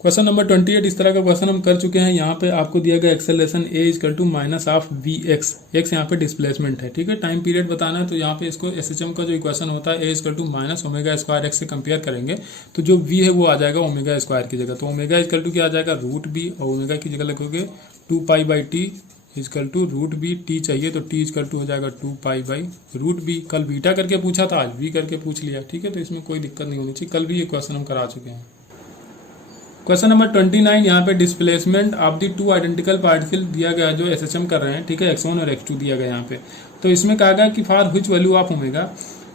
क्वेश्चन नंबर 28, इस तरह का क्वेश्चन हम कर चुके हैं। यहाँ पे आपको दिया गया एक्सेलरेशन a = -vx, x यहाँ पे डिस्प्लेसमेंट है। ठीक है, टाइम पीरियड बताना है, तो यहाँ पे इसको SHM का जो इक्वेशन होता है a = -ω² से कंपेयर करेंगे, तो जो v है वो आ जाएगा ω² की जगह, तो ω क्या आ जाएगा √b, और ω की जगह लगोगे 2π/t √b, t चाहिए तो t हो जाएगा 2π/√b। कल बीटा करके पूछा था, आज v करके पूछ लिया। ठीक है, तो इसमें कोई दिक्कत नहीं होनी चाहिए, कल भी ये क्वेश्चन हम करा चुके हैं। क्वेश्चन नंबर 29, यहाँ पे displacement of the 2 identical particle दिया गया जो SHM कर रहे हैं। ठीक है, x1 और x2 दिया गया यहाँ पे, तो इसमें कहा गया कि for which value of omega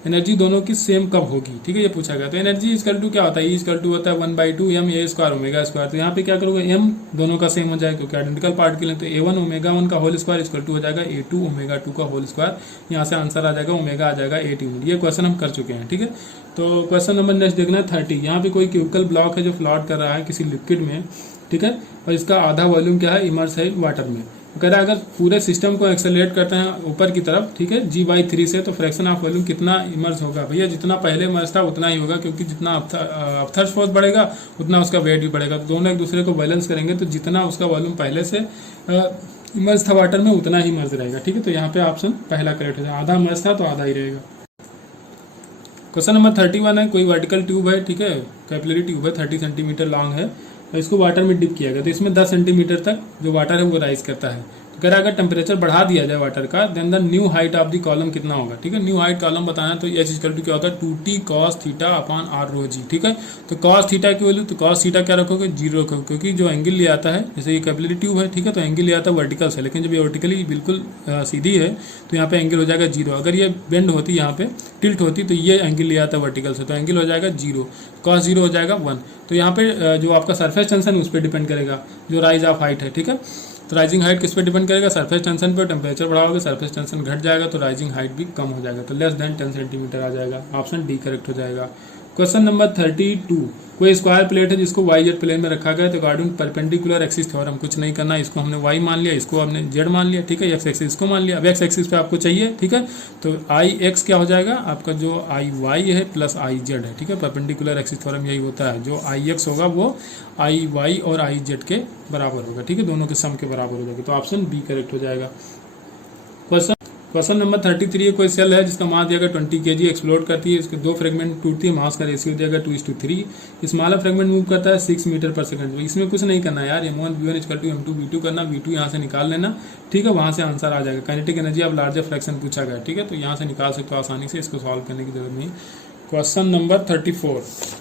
energy दोनों की सेम कब होगी। ठीक है, ये पूछा गया। तो एनर्जी = क्या होता है, E होता है 1/2 m a² तो यहाँ पे क्या करोगे, m दोनों का सेम हो जाएगा क्योंकि आइडेंटिकल पार्टिकल है, तो a1 ω1 का होल स्क्वायर = हो जाएगा a2 ω2 का होल स्क्वायर। यहाँ से आंसर आ जाएगा ओमेगा आ जाएगा 8 ये क्वेश्चन हम कर चुके हैं। ठीक है, तो क्वेश्चन नंबर नेक्स्ट देखना है 30। यहाँ पे कोई क्यूबिकल ब्लॉक है जो फ्लोट कर रहा है किसी लिक्विड में। ठीक है, और इसका आधा वॉल्यूम क्या है, इमर्स है वाटर में। कह रहा है अगर पूरे सिस्टम को एक्सेलरेट करते हैं ऊपर की तरफ, ठीक है, g/3 से, तो फ्रैक्शन ऑफ वॉल्यूम कितना इमर्स होगा। भैया जितना पहले इमर्स था उतना ही होगा, क्योंकि जितना अपथर्स फोर्स बढ़ेगा उतना उसका वेट भी बढ़ेगा, तो दोनों एक दूसरे को बैलेंस करेंगे, तो जितना उसका वॉल्यूम पहले से इमर्स था वाटर में उतना ही इमर्स रहेगा। ठीक है, तो यहाँ पे ऑप्शन पहला करेक्ट है, आधा इमर्स था तो आधा ही रहेगा। क्वेश्चन नंबर 31 है, कोई वर्टिकल ट्यूब है। ठीक है, कैपिलरी ट्यूब है, 30 सेंटीमीटर लॉन्ग है, और इसको वाटर में डिप किया गया, तो इसमें 10 सेंटीमीटर तक जो वाटर है वो राइज करता है। तो कह रहा है अगर टेम्परेचर बढ़ा दिया जाए वाटर का, then the new height of the column कितना होगा। ठीक है, न्यू हाइट कॉलम बताना है तो एच इक्वल टू क्या होता है 2t cos theta upon r रो जी। ठीक है, तो cos थीटा की वैल्यू, तो cos थीटा क्या रखोगे 0 रखोगे, क्योंकि जो एंगल लिया आता है, जैसे ये कैपिलरी ट्यूब है, ठीक है, तो एंगल लिया आता है वर्टिकल से, लेकिन जब ये वर्टिकली बिल्कुल सीधी है तो यहाँ पे एंगल हो जाएगा 0। अगर ये बेंड होती, यहाँ पे टिल्ट होती, तो ये एंगल लिया आता है वर्टिकल से, तो एंगल हो जाएगा 0, cos 0 हो जाएगा 1। तो यहाँ पे जो आपका सरफेस टेंशन उस पर डिपेंड करेगा, जो राइज ऑफ हाइट है। ठीक है, तो राइजिंग हाइट किस पे डिपेंड करेगा, सरफेस टेंशन पे। टेम्परेचर बढ़ाओगे सरफेस टेंशन घट जाएगा तो राइजिंग हाइट भी कम हो जाएगा, तो लेस देन 10 सेंटीमीटर आ जाएगा। ऑप्शन डी करेक्ट हो जाएगा। क्वेश्चन नंबर 32, कोई स्क्वायर प्लेट है जिसको वाई जेड प्लेन में रखा गया है, तो अकॉर्डिंग परपेंडिकुलर एक्सिस थ्योरम, कुछ नहीं करना, इसको हमने वाई मान लिया, इसको हमने जेड मान लिया। ठीक है, एक्स एक्सिस इसको मान लिया, अब एक्स एक्सिस पे आपको चाहिए। ठीक है, तो आई एक्स क्या हो जाएगा आपका, जो आई वाई है प्लस आई जेड है। ठीक है, परपेंडिकुलर एक्सिस थ्योरम यही होता है, जो आई एक्स होगा वो आई वाई और आई जेड के बराबर होगा। ठीक है, दोनों के सम के बराबर हो जाएगा, तो ऑप्शन बी करेक्ट हो जाएगा। क्वेश्चन नंबर 33 है, कोई सेल है जिसका मास दिया गया 20 kg, एक्सप्लोड करती है, इसके 2 फ्रेगमेंट टूटती है, मास का रेशियो दिया गया 2:3, स्मॉलर फ्रेगमेंट मूव करता है 6 मीटर पर सेकंड। इसमें कुछ नहीं करना यार, m1 v1 equal to m2 v2 करना, v2 यहाँ से निकाल लेना। ठीक है, वहाँ से आंसर आ जाएगा। Kinetic energy of larger fraction पूछा गया। ठीक है, तो यहाँ से निकाल सकते हो आसानी से, इसको सॉल्व करने की जरूरत नहीं। क्वेश्चन नंबर 34,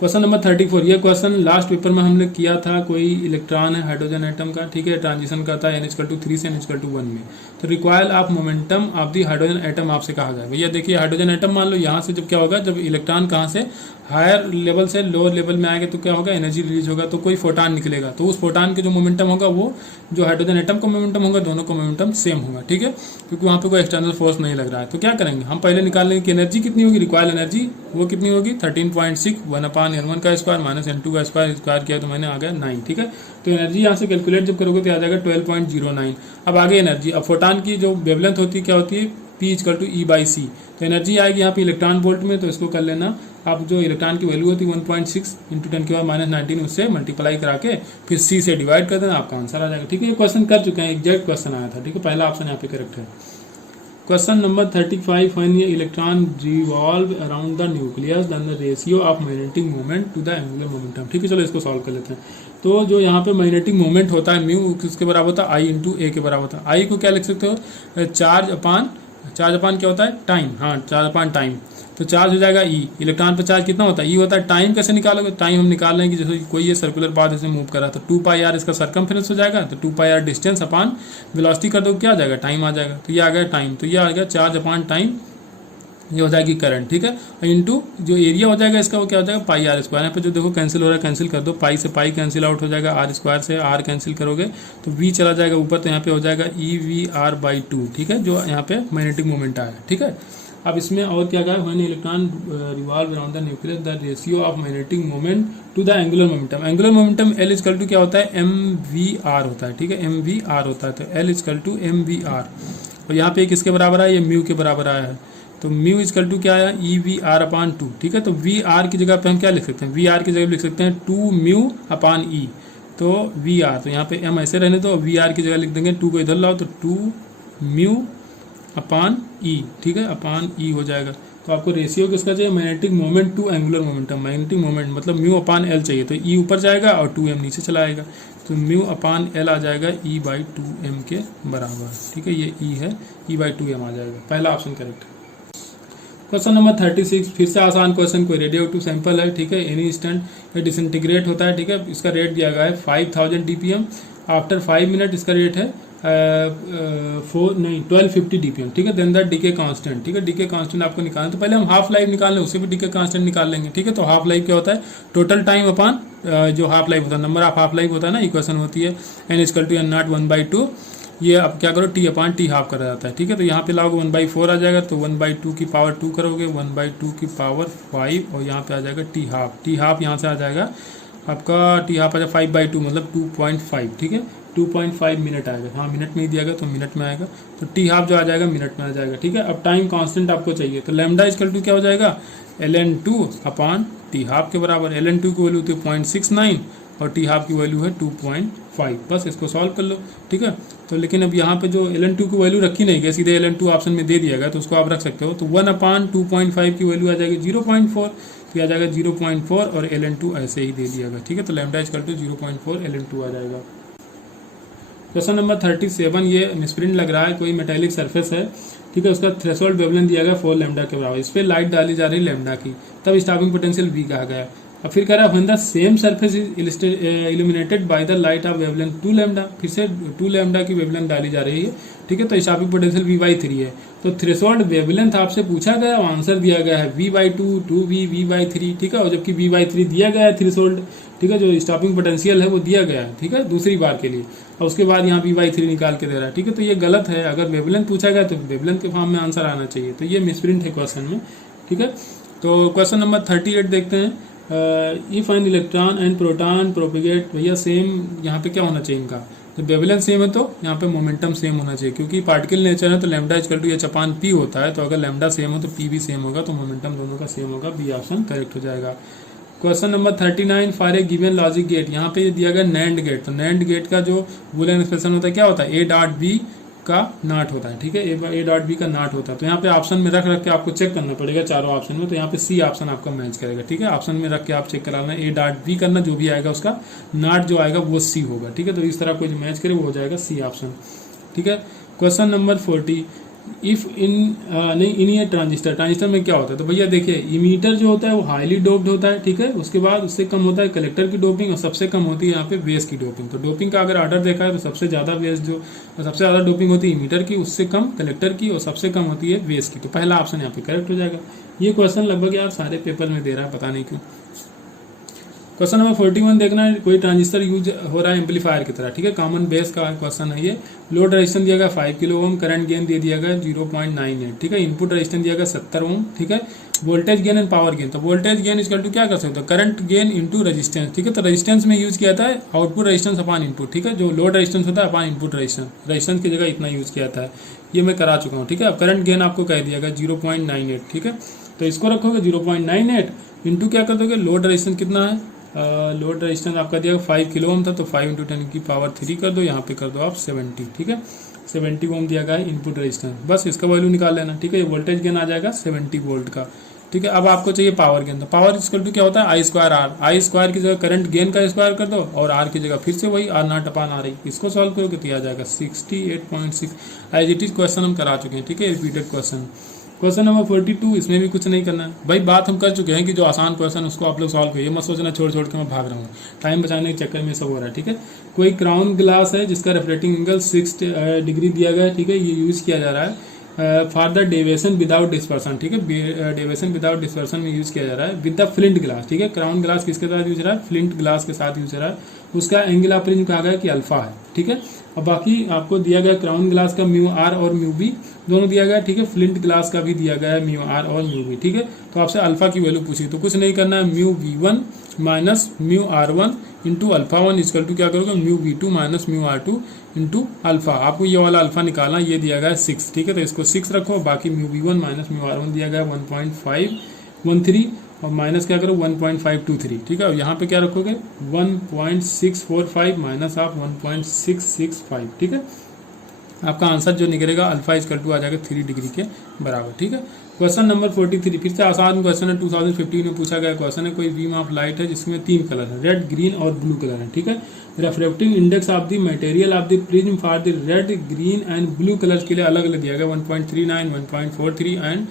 क्वेश्चन नंबर 34, ये क्वेश्चन लास्ट पेपर में हमने किया था। कोई इलेक्ट्रॉन है हाइड्रोजन एटम का, ठीक है, ट्रांजिशन करता है n=3 से n=1 में, तो require of momentum of the hydrogen atom आपसे कहा जाए। भैया देखिए हाइड्रोजन एटम मान लो, यहाँ से जब क्या होगा, जब इलेक्ट्रॉन कहाँ से हायर लेवल से लोअर लेवल में आएगा तो क्या होगा, एनर्जी रिलीज होगा, तो कोई फोटान निकलेगा, तो उस फोटान के जो मोमेंटम होगा वो जो हाइड्रोजन एटम का मोमेंटम होगा, दोनों का मोमेंटम सेम होगा। ठीक है, क्योंकि वहाँ पे कोई एक्सटर्नल फोर्स नहीं लग रहा है। तो क्या करेंगे हम, पहले निकाल लेंगे कि एनर्जी कितनी होगी, रिक्वायर्ड एनर्जी वो कितनी होगी 13.6, 1/n1 का स्क्वायर माइनस n2 का स्क्वायर किया तो मैंने आ गया 9। ठीक है, तो एनर्जी यहाँ से कैलकुलेट जब करोगे तो आ जाएगा 12.09। अब आगे एनर्जी, अब फोटान की जो वेवलेंथ होती है क्या होती है, P=E/c, तो एनर्जी आएगी यहाँ पे इलेक्ट्रॉन वोल्ट में, तो इसको कर लेना आप, जो इलेक्ट्रॉन की वैल्यू होती है 1.6 × 10⁻⁻19, उससे मल्टीप्लाई करा के फिर c से डिवाइड कर देना, आपका आंसर आ जाएगा। ठीक है, ये क्वेश्चन कर चुके हैं, एग्जैक्ट क्वेश्चन आया था। ठीक है, पहला ऑप्शन यहाँ पे करेक्ट है। क्वेश्चन नंबर 35, व्हेन ये electron revolve around the nucleus then the ratio of magnetic moment to the angular momentum. ठीक है, चलो इसको सॉल्व कर लेते हैं। तो जो यहाँ पे मैग्नेटिक मोमेंट होता है म्यू, किसके बराबर होता है, आई × a के बराबर होता है। आई को क्या लिख सकते हो, चार्ज अपान क्या होता है, टाइम। हाँ, चार्ज अपान टाइम, तो चार्ज हो जाएगा ई, इलेक्ट्रॉन पर चार्ज कितना होता है, ई होता है। टाइम कैसे निकालोगे, टाइम हम निकाल लेंगे, जैसे कोई ये सर्कुलर पाथ ऐसे मूव कर रहा है तो 2πr इसका सर्कमफेरेंस हो जाएगा, तो 2πr डिस्टेंस अपान वेलोसिटी कर दो, क्या आ जाएगा, टाइम आ जाएगा। तो ये आ गया टाइम, तो ये आ गया चार्ज अपान टाइम, ये हो जाएगी करंट। ठीक है, इनटू जो एरिया हो जाएगा इसका, वो क्या हो जाएगा πr²। यहाँ पे जो देखो कैंसिल हो रहा है, कैंसिल कर दो, पाई से पाई कैंसिल आउट हो जाएगा, r² से r कैंसिल करोगे तो v चला जाएगा ऊपर, तो यहाँ पे हो जाएगा EV/2। ठीक है, जो यहाँ पे मैग्नेटिक मोमेंट आया। ठीक है, अब इसमें और क्या कहा, when electron revolve around the nucleus the ratio of magnetic moment to the angular momentum. Angular momentum L= क्या होता है, mvr होता है। ठीक है, mvr होता है, तो L= mvr, और यहाँ पे किसके बराबर आया, ये म्यू के बराबर आया है, तो μ क्या आया, EV/2। ठीक है, तो VR की जगह पे हम क्या लिख सकते हैं, VR की जगह लिख सकते हैं 2μ/e, तो VR, तो यहाँ पे m ऐसे रहने दो, VR की जगह लिख देंगे 2 को इधर लाओ तो 2μ/e। ठीक है, अपान e हो जाएगा। तो आपको रेशियो किसका चाहिए, magnetic moment to angular momentum. Magnetic moment मतलब μ/L चाहिए, तो e ऊपर जाएगा और 2m नीचे चला आएगा, तो μ/L आ जाएगा E/2m के बराबर। ठीक है, ये e है, E/2m आ जाएगा, पहला ऑप्शन करेक्ट है। क्वेश्चन नंबर 36, फिर से आसान क्वेश्चन, कोई रेडियो एक्टिव सैंपल है। ठीक है, एनी इंस्टेंट ये डिसइंटीग्रेट होता है। ठीक है, इसका रेट दिया गया है 5000 dpm, आफ्टर 5 मिनट इसका रेट है 1250 dpm। ठीक है, देन द डीके कांस्टेंट। ठीक है, डीके कांस्टेंट आपको निकालना, तो पहले हम हाफ लाइफ निकाल लें, उससे भी डीके कांस्टेंट निकाल लेंगे। ठीक है, तो हाफ लाइफ क्या होता है, टोटल टाइम अपान जो हाफ लाइफ होता है, नंबर ऑफ हाफ लाइफ होता है ना, इक्वेशन होती है n=n0 1/2। ये अब क्या करो, t/t हाफ करा जाता है। ठीक है, तो यहाँ पे लाओगे 1/4 आ जाएगा, तो 1/2 की पावर 2 करोगे, 1/2 की पावर 5, और यहाँ पे आ जाएगा t हाफ। t हाफ यहाँ से आ जाएगा आपका, t हाफ आ जाएगा 5/2 मतलब 2.5। ठीक है, 2.5 मिनट आएगा। हाँ, मिनट में ही दिया गया तो मिनट में आएगा, तो t हाफ जो आ जाएगा मिनट में आ जाएगा। ठीक है, अब टाइम कांस्टेंट आपको चाहिए, तो λ क्या हो जाएगा, ln2/t हाफ के बराबर। ln2 की वैल्यू थी 0.69 और t हाफ की वैल्यू है 2.5। बस इसको सॉल्व कर लो। ठीक है, तो लेकिन अब यहाँ पे जो ln2 की वैल्यू रखी नहीं गई, सीधे ln2 ऑप्शन में दे दिया गया, तो उसको आप रख सकते हो, तो 1/2.5 की वैल्यू आ जाएगी 0.4, तो यह आ जाएगा 0.4 और ln2 ऐसे ही दे दिया गया, ठीक है। तो लैम्डा इक्वल टू 0.4 ln2 आ जाएगा। क्वेश्चन नंबर 37, ये मिसप्रिंट लग रहा है, कोई मेटेलिक सरफेस है, ठीक है, उसका थ्रेशोल्ड वेवलेंथ दिया गया 4 लैम्डा के बराबर, इस पर लाइट डाली जा रही लैम्डा की, तब स्टॉपिंग पोटेंशियल V कहा गया। अब फिर कह रहा है when the same surface is illuminated by the light of wavelength 2 lambda, फिर से 2 लैम्डा की वेवलेंथ डाली जा रही है, ठीक है। तो स्टॉपिंग पोटेंशियल V/3 है। तो थ्रेशोल्ड वेवलेंथ आपसे पूछा गया और आंसर दिया गया है V/2, 2V, V/3, ठीक है। और जबकि V/3 दिया गया है थ्रेशोल्ड, ठीक है, जो स्टॉपिंग पोटेंशियल है वो दिया गया है, ठीक है, दूसरी बार के लिए, और उसके बाद यहाँ V/3 निकाल के दे रहा है, ठीक है। तो ये गलत है, अगर वेवलेंथ पूछा गया तो वेवलेंथ के फॉर्म में आंसर आना चाहिए, तो ये मिसप्रिंट है क्वेश्चन में, ठीक है। तो क्वेश्चन नंबर 38 देखते हैं। If an electron and proton propagate, भैया सेम यहाँ पे क्या होना चाहिए इनका, तो वेवलेंथ सेम है तो यहाँ पे मोमेंटम सेम होना चाहिए, क्योंकि पार्टिकल नेचर है तो लैम्डा इक्वल टू H/P होता है, तो अगर लैम्डा सेम हो तो P भी सेम होगा, तो मोमेंटम दोनों का सेम होगा, बी ऑप्शन करेक्ट हो जाएगा। Question number 39, for a given logic gate, यहाँ पे दिया गया नैंड गेट, तो नैंड गेट का जो बूलियन एक्सप्रेशन होता है क्या होता है, A.B का नॉट होता है, ठीक है, A.B का नॉट होता है। तो यहाँ पे ऑप्शन में रख के आपको चेक करना पड़ेगा चारों ऑप्शन में, तो यहाँ पे C ऑप्शन आपका मैच करेगा, ठीक है। ऑप्शन में रख के आप चेक कराना, A.B करना, जो भी आएगा उसका नॉट जो आएगा वो C होगा, ठीक है। तो इस तरह कोई मैच करे वो हो जाएगा C ऑप्शन, ठीक है। क्वेश्चन नंबर 40, इफ इन ये ट्रांजिस्टर में क्या होता है, तो भैया देखिए इमीटर जो होता है वो हाईली डोप्ड होता है, ठीक है। उसके बाद उससे कम होता है कलेक्टर की डोपिंग, और सबसे कम होती है यहाँ पे बेस की डोपिंग। तो डोपिंग का अगर ऑर्डर देखा है तो सबसे ज्यादा बेस जो सबसे ज्यादा डोपिंग होती है इमीटर की, उससे कम कलेक्टर की, और सबसे कम होती है बेस की। तो पहला ऑप्शन यहाँ पे करेक्ट हो जाएगा। ये क्वेश्चन लगभग यार सारे पेपर में दे रहा है, पता नहीं क्यों। क्वेश्चन नंबर 41 देखना है, कोई ट्रांजिस्टर यूज हो रहा है एम्पलीफायर की तरह, ठीक है, कॉमन बेस का क्वेश्चन है ये। लोड रेजिस्टेंस दिया गया 5 किलो ओम, करंट गेन दे दिया गया 0.98, ठीक है। इनपुट रेजिस्टेंस दिया गया 70 ओम, ठीक है। Voltage gain and power gain, तो वोल्टेज गेन इक्वल टू क्या कर सकते हो, करंट गेन इंटू रेजिस्टेंस, ठीक है। तो रेजिस्टेंस में यूज किया था आउटपुट रेजिस्टेंस अपॉन इनपुट, ठीक है। जो लोड रेजिस्टेंस होता है अपॉन इनपुट रेजिस्टेंस, रेजिस्टेंस की जगह इतना यूज किया था, ये मैं करा चुका हूँ, ठीक है। अब करंट गेन आपको कह दिया गया 0.98, ठीक है। तो इसको रखोगे 0.98 इंटू क्या कर दोगे, लोड रेजिस्टेंस कितना है, लोड रेजिस्टेंस आपका दिया 5 किलो ओम था, तो 5 × 10⁻³ कर दो, यहाँ पे कर दो आप 70, ठीक है। 70 ओम दिया गया है इनपुट रेजिस्टेंस, बस इसका वैल्यू निकाल लेना, ठीक है। ये वोल्टेज गेन आ जाएगा 70 वोल्ट का, ठीक है। अब आपको चाहिए पावर गेन, तो पावर इक्वल टू क्या होता है I²R, I² की जगह करंट गेन का स्क्वायर कर दो, और R की जगह फिर से वही R0/R, इसको सॉल्व करोगे तो आ जाएगा 68.6। एज इट इज क्वेश्चन हम करा चुके हैं, ठीक है, रिपीटेड क्वेश्चन। क्वेश्चन नंबर 42, इसमें भी कुछ नहीं करना है भाई, बात हम कर चुके हैं कि जो आसान क्वेश्चन उसको आप लोग सॉल्व करिए, मत सोचना छोड़ के मैं भाग रहा हूँ, टाइम बचाने के चक्कर में सब हो रहा है, ठीक है। कोई क्राउन ग्लास है जिसका रिफ्लेक्टिंग एंगल 6 डिग्री दिया गया है, ठीक है, ये यूज किया जा रहा है for the deviation without dispersion, ठीक है। डेविएशन विदाउट डिस्पर्सन में यूज किया जा रहा है विद द फ्लिंट ग्लास, ठीक है। क्राउन ग्लास किसके साथ यूज हो रहा है, फ्लिंट ग्लास के साथ यूज हो रहा है। उसका एंगल ऑफ फ्रिंज कहा गया कि अल्फा है, ठीक है। अब बाकी आपको दिया गया क्राउन ग्लास का μr और μb दोनों दिया गया, ठीक है। फ्लिंट ग्लास का भी दिया गया है μr और μb, ठीक है। तो आपसे अल्फा की वैल्यू पूछी, तो कुछ नहीं करना है, μv1 minus μr1 into alpha one equal to क्या करोगे, μv2 minus μr2 into alpha. आपको ये वाला अल्फा निकालना, ये दिया गया है 6, ठीक है। तो इसको 6 रखो, बाकी μv1 माइनस μr1 दिया गया है 1.513, और माइनस क्या करो 1.523, ठीक है। और यहाँ पे क्या रखोगे 1.645 माइनस आप 1.665, ठीक है। आपका आंसर जो निकलेगा अल्फा इक्वल टू आ जाएगा 3 डिग्री के बराबर, ठीक है। क्वेश्चन नंबर 43, फिर से आसान क्वेश्चन है, 2015 में पूछा गया क्वेश्चन है। कोई बीम ऑफ लाइट है जिसमें 3 कलर है, रेड, ग्रीन और ब्लू कलर है, ठीक है। Refractive index of the material of the prism for the red, green and blue colour के लिए अलग अलग दिया गया 1.39, 1.43 and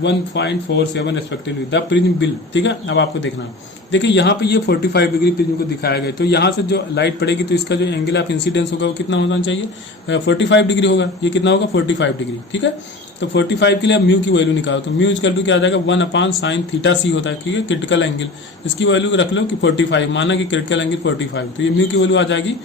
1.47 respectively the prism bill, ठीक है। अब आपको देखना, देखिए यहाँ पे ये 45 डिग्री प्रिज्म को दिखाया गया, तो यहाँ से जो लाइट पड़ेगी तो इसका जो एंगल ऑफ इंसिडेंस होगा वो कितना होना चाहिए, 45 डिग्री होगा। ये कितना होगा 45 डिग्री, ठीक है। तो 45 के लिए अब म्यू की वैल्यू निकालो, तो म्यू इक्वल टू क्या आ जाएगा 1/sin θc होता है, ठीक है, क्रिटिकल एंगल। इसकी वैल्यू रख लो कि 45, माना कि क्रिटिकल एंगल 45, तो ये म्यू की वैल्यू आ जाएगी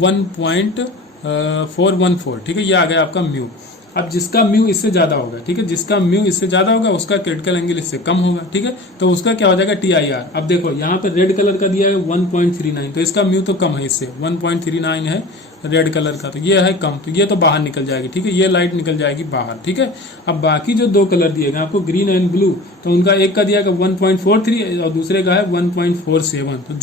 1.414, ठीक है। ये आ गया आपका म्यू। अब जिसका म्यू इससे ज्यादा होगा, ठीक है, जिसका म्यू इससे ज्यादा होगा उसका क्रिटिकल एंगल इससे कम होगा, ठीक है। तो उसका क्या हो जाएगा TIR। अब देखो यहाँ पे रेड कलर का दिया है 1.39, तो इसका म्यू तो कम है, इससे 1.39 है रेड कलर का, तो ये है कम, तो ये तो बाहर निकल जाएगी, ठीक है, ये लाइट निकल जाएगी बाहर, ठीक है। अब बाकी जो 2 कलर दिए गए आपको ग्रीन एंड ब्लू, तो उनका एक का दिया गया 1.43 और दूसरे का है 1.47, तो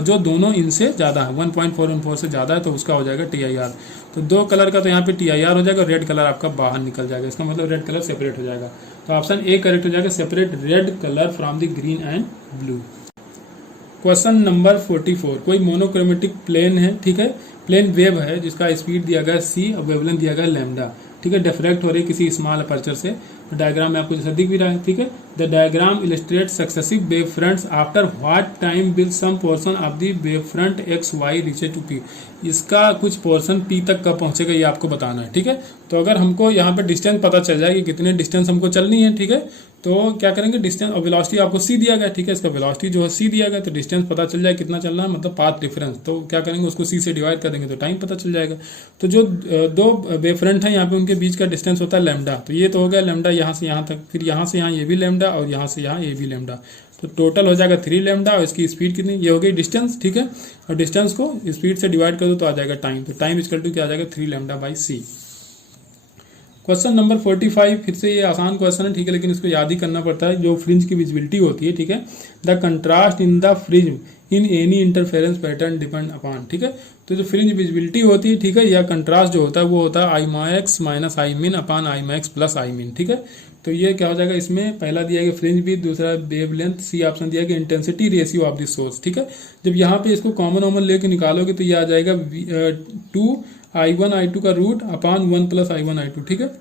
जो दोनों इनसे ज्यादा है 1.414 से ज्यादा है, तो उसका हो जाएगा TIR। तो 2 कलर का तो यहाँ पे TIR हो जाएगा, रेड कलर आपका बाहर निकल जाएगा, इसका मतलब रेड कलर सेपरेट हो जाएगा। तो ऑप्शन ए करेक्ट हो जाएगा, separate red colour from the green and blue. Question number 44, कोई मोनोक्रोमेटिक प्लेन है, ठीक है, प्लेन वेव है जिसका स्पीड दिया गया c और वेवलेंथ दिया गया लैम्डा, ठीक है, डिफ्रैक्ट हो रही है किसी स्मॉल अपर्चर से। तो डायग्राम में आपको जैसा दिख भी रहा है, ठीक है। The diagram illustrate successive wave fronts after what time will some portion of the wave front x y reaches to p. इसका कुछ पोर्शन पी तक कब पहुंचेगा ये आपको बताना है, ठीक है। तो अगर हमको यहाँ पे डिस्टेंस पता चल जाए कि कितने डिस्टेंस हमको चलनी है, ठीक है, तो क्या करेंगे, डिस्टेंस और वेलोसिटी आपको c दिया गया, ठीक है, इसका वेलोसिटी जो है c दिया गया, तो डिस्टेंस पता चल जाए कितना चलना है, मतलब पाथ डिफरेंस, तो क्या करेंगे उसको c से डिवाइड कर देंगे तो टाइम पता चल जाएगा। तो जो 2 वेव फ्रंट है यहाँ पे उनके बीच का डिस्टेंस होता है लैम्डा, तो ये तो हो गया लैम्डा यहाँ से यहाँ तक, फिर यहाँ से यहाँ ये भी लैम्डा और यहाँ से यहाँ ये भी लैम्डा, तो टोटल हो जाएगा 3 लैम्डा और इसकी स्पीड कितनी, ये हो गई डिस्टेंस, ठीक है, और डिस्टेंस को स्पीड से डिवाइड कर दो तो आ जाएगा टाइम, तो टाइम इक्वल टू क्या आ जाएगा 3 lambda by c। Question number 45, फिर से ये आसान क्वेश्चन है, ठीक है, लेकिन इसको याद ही करना पड़ता है। जो फ्रिंज की विजिबिलिटी होती है, ठीक है, the contrast in the fringe in any interference pattern depend upon, ठीक है, तो जो फ्रिंज विजिबिलिटी होती है, ठीक है, या कंट्रास्ट जो होता है वो होता है आई मैक्स माइनस आई मिन अपॉन आई मैक्स प्लस आई मिन, ठीक है। तो ये क्या हो जाएगा, इसमें पहला दिया गया फ्रिंज भी, दूसरा वेव लेंथ, सी ऑप्शन दिया गया intensity ratio of the source, ठीक है। जब यहाँ पे इसको कॉमन लेके निकालोगे तो ये आ जाएगा 2i1i2 का रूट अपॉन 1 प्लस i1i2, ठीक है।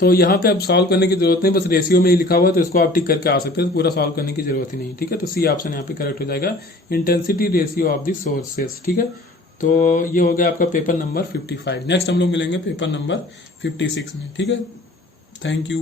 तो यहाँ पे अब सॉल्व करने की जरूरत नहीं, बस रेशियो में ही लिखा हुआ है तो इसको आप टिक करके आ सकते हैं, तो पूरा सॉल्व करने की जरूरत ही नहीं, ठीक है। तो सी ऑप्शन यहाँ पे करेक्ट हो जाएगा, intensity ratio of the sources, ठीक है। तो ये हो गया आपका पेपर नंबर 55। नेक्स्ट हम लोग मिलेंगे पेपर नंबर 56 में, ठीक है। Thank you.